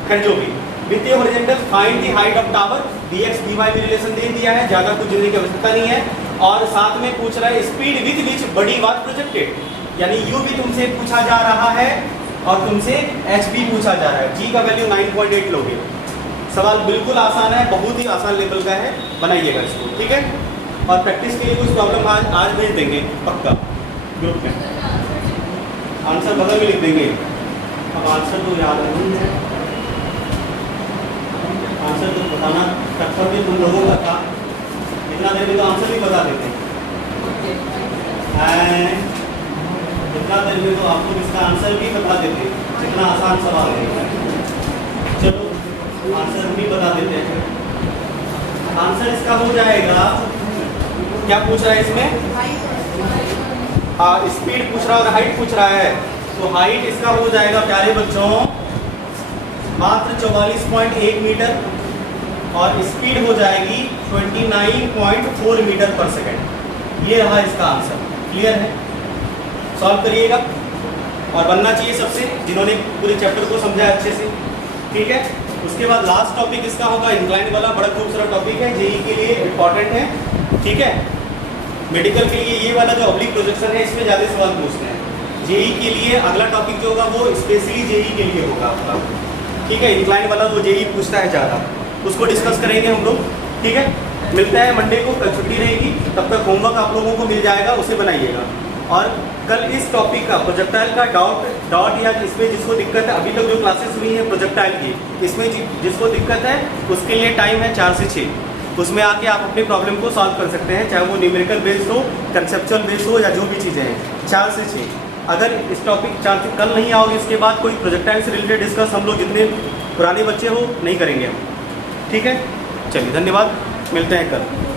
खैर जो भी, with horizontal find the height of tower, Vx Vy में रिलेशन दे दिया है, ज्यादा कुछ जानने की आवश्यकता नहीं है। और साथ में पूछ रहा है speed with which body was projected, यानी u भी तुमसे पूछा जा रहा है और तुमसे h भी पूछा जा रहा है। g का वैल्यू 9.8 लोगे। सवाल बिल्कुल आसान है, बहुत ही आसान लेवल का है, बनाइएगा इसको, ठीक है। और प्रैक्टिस के लिए कुछ प्रॉब्लम आज भेज देंगे पक्का ग्रुप में, आंसर बगल में लिख देंगे। अब आंसर तो याद नहीं है, आंसर तो बताना कठिन भी तुम लोगों का था, इतना देर में तो आंसर भी बता देते, इतना देर में तो आपको इसका आंसर भी बता देते, इतना आसान सवाल है। चलो आंसर भी बता देते हैं। आंसर इसका हो जाएगा, क्या पूछ रहा है इसमें, स्पीड पूछ रहा है और हाइट पूछ रहा है, तो हाइट इसका हो जाएगा प्यारे बच्चों मात्र 44.1 मीटर, और स्पीड हो जाएगी 29.4 मीटर पर सेकंड। ये रहा इसका आंसर, क्लियर है, सॉल्व करिएगा और बनना चाहिए सबसे जिन्होंने पूरे चैप्टर को समझा अच्छे से, ठीक है। उसके बाद लास्ट टॉपिक इसका होगा इंक्लाइन वाला, बड़ा खूबसूरत टॉपिक है, जेई के लिए इम्पॉर्टेंट है, ठीक है। मेडिकल के लिए ये वाला जो ऑब्लिक प्रोजेक्शन है, इसमें ज़्यादा सवाल पूछते हैं। जेई के लिए अगला टॉपिक जो होगा वो स्पेशली जेई के लिए होगा आपका, ठीक है। इंक्लाइन वाला वो जेई पूछता है ज़्यादा, उसको डिस्कस करेंगे हम लोग, ठीक है। मिलता है मंडे को, कल छुट्टी रहेगी, तब तक होमवर्क आप लोगों को मिल जाएगा, उसे बनाइएगा। और कल इस टॉपिक का प्रोजेक्टाइल का डॉट या इसमें जिसको दिक्कत है, अभी तक जो क्लासेस हुई है प्रोजेक्टाइल की, इसमें जिसको दिक्कत है उसके लिए टाइम है 4 से 6। उसमें आके आप अपनी प्रॉब्लम को सॉल्व कर सकते हैं, चाहे वो न्यूमेरिकल बेस्ड हो, कंसेप्चुअल बेस्ड हो, या जो भी चीज़ें हैं। 4 से 6 अगर इस टॉपिक 4 से कल नहीं आओगे, इसके बाद कोई प्रोजेक्टाइल से रिलेटेड डिस्कस हम लोग जितने पुराने बच्चे हो नहीं करेंगे हम। ठीक है, चलिए धन्यवाद, मिलते हैं कल।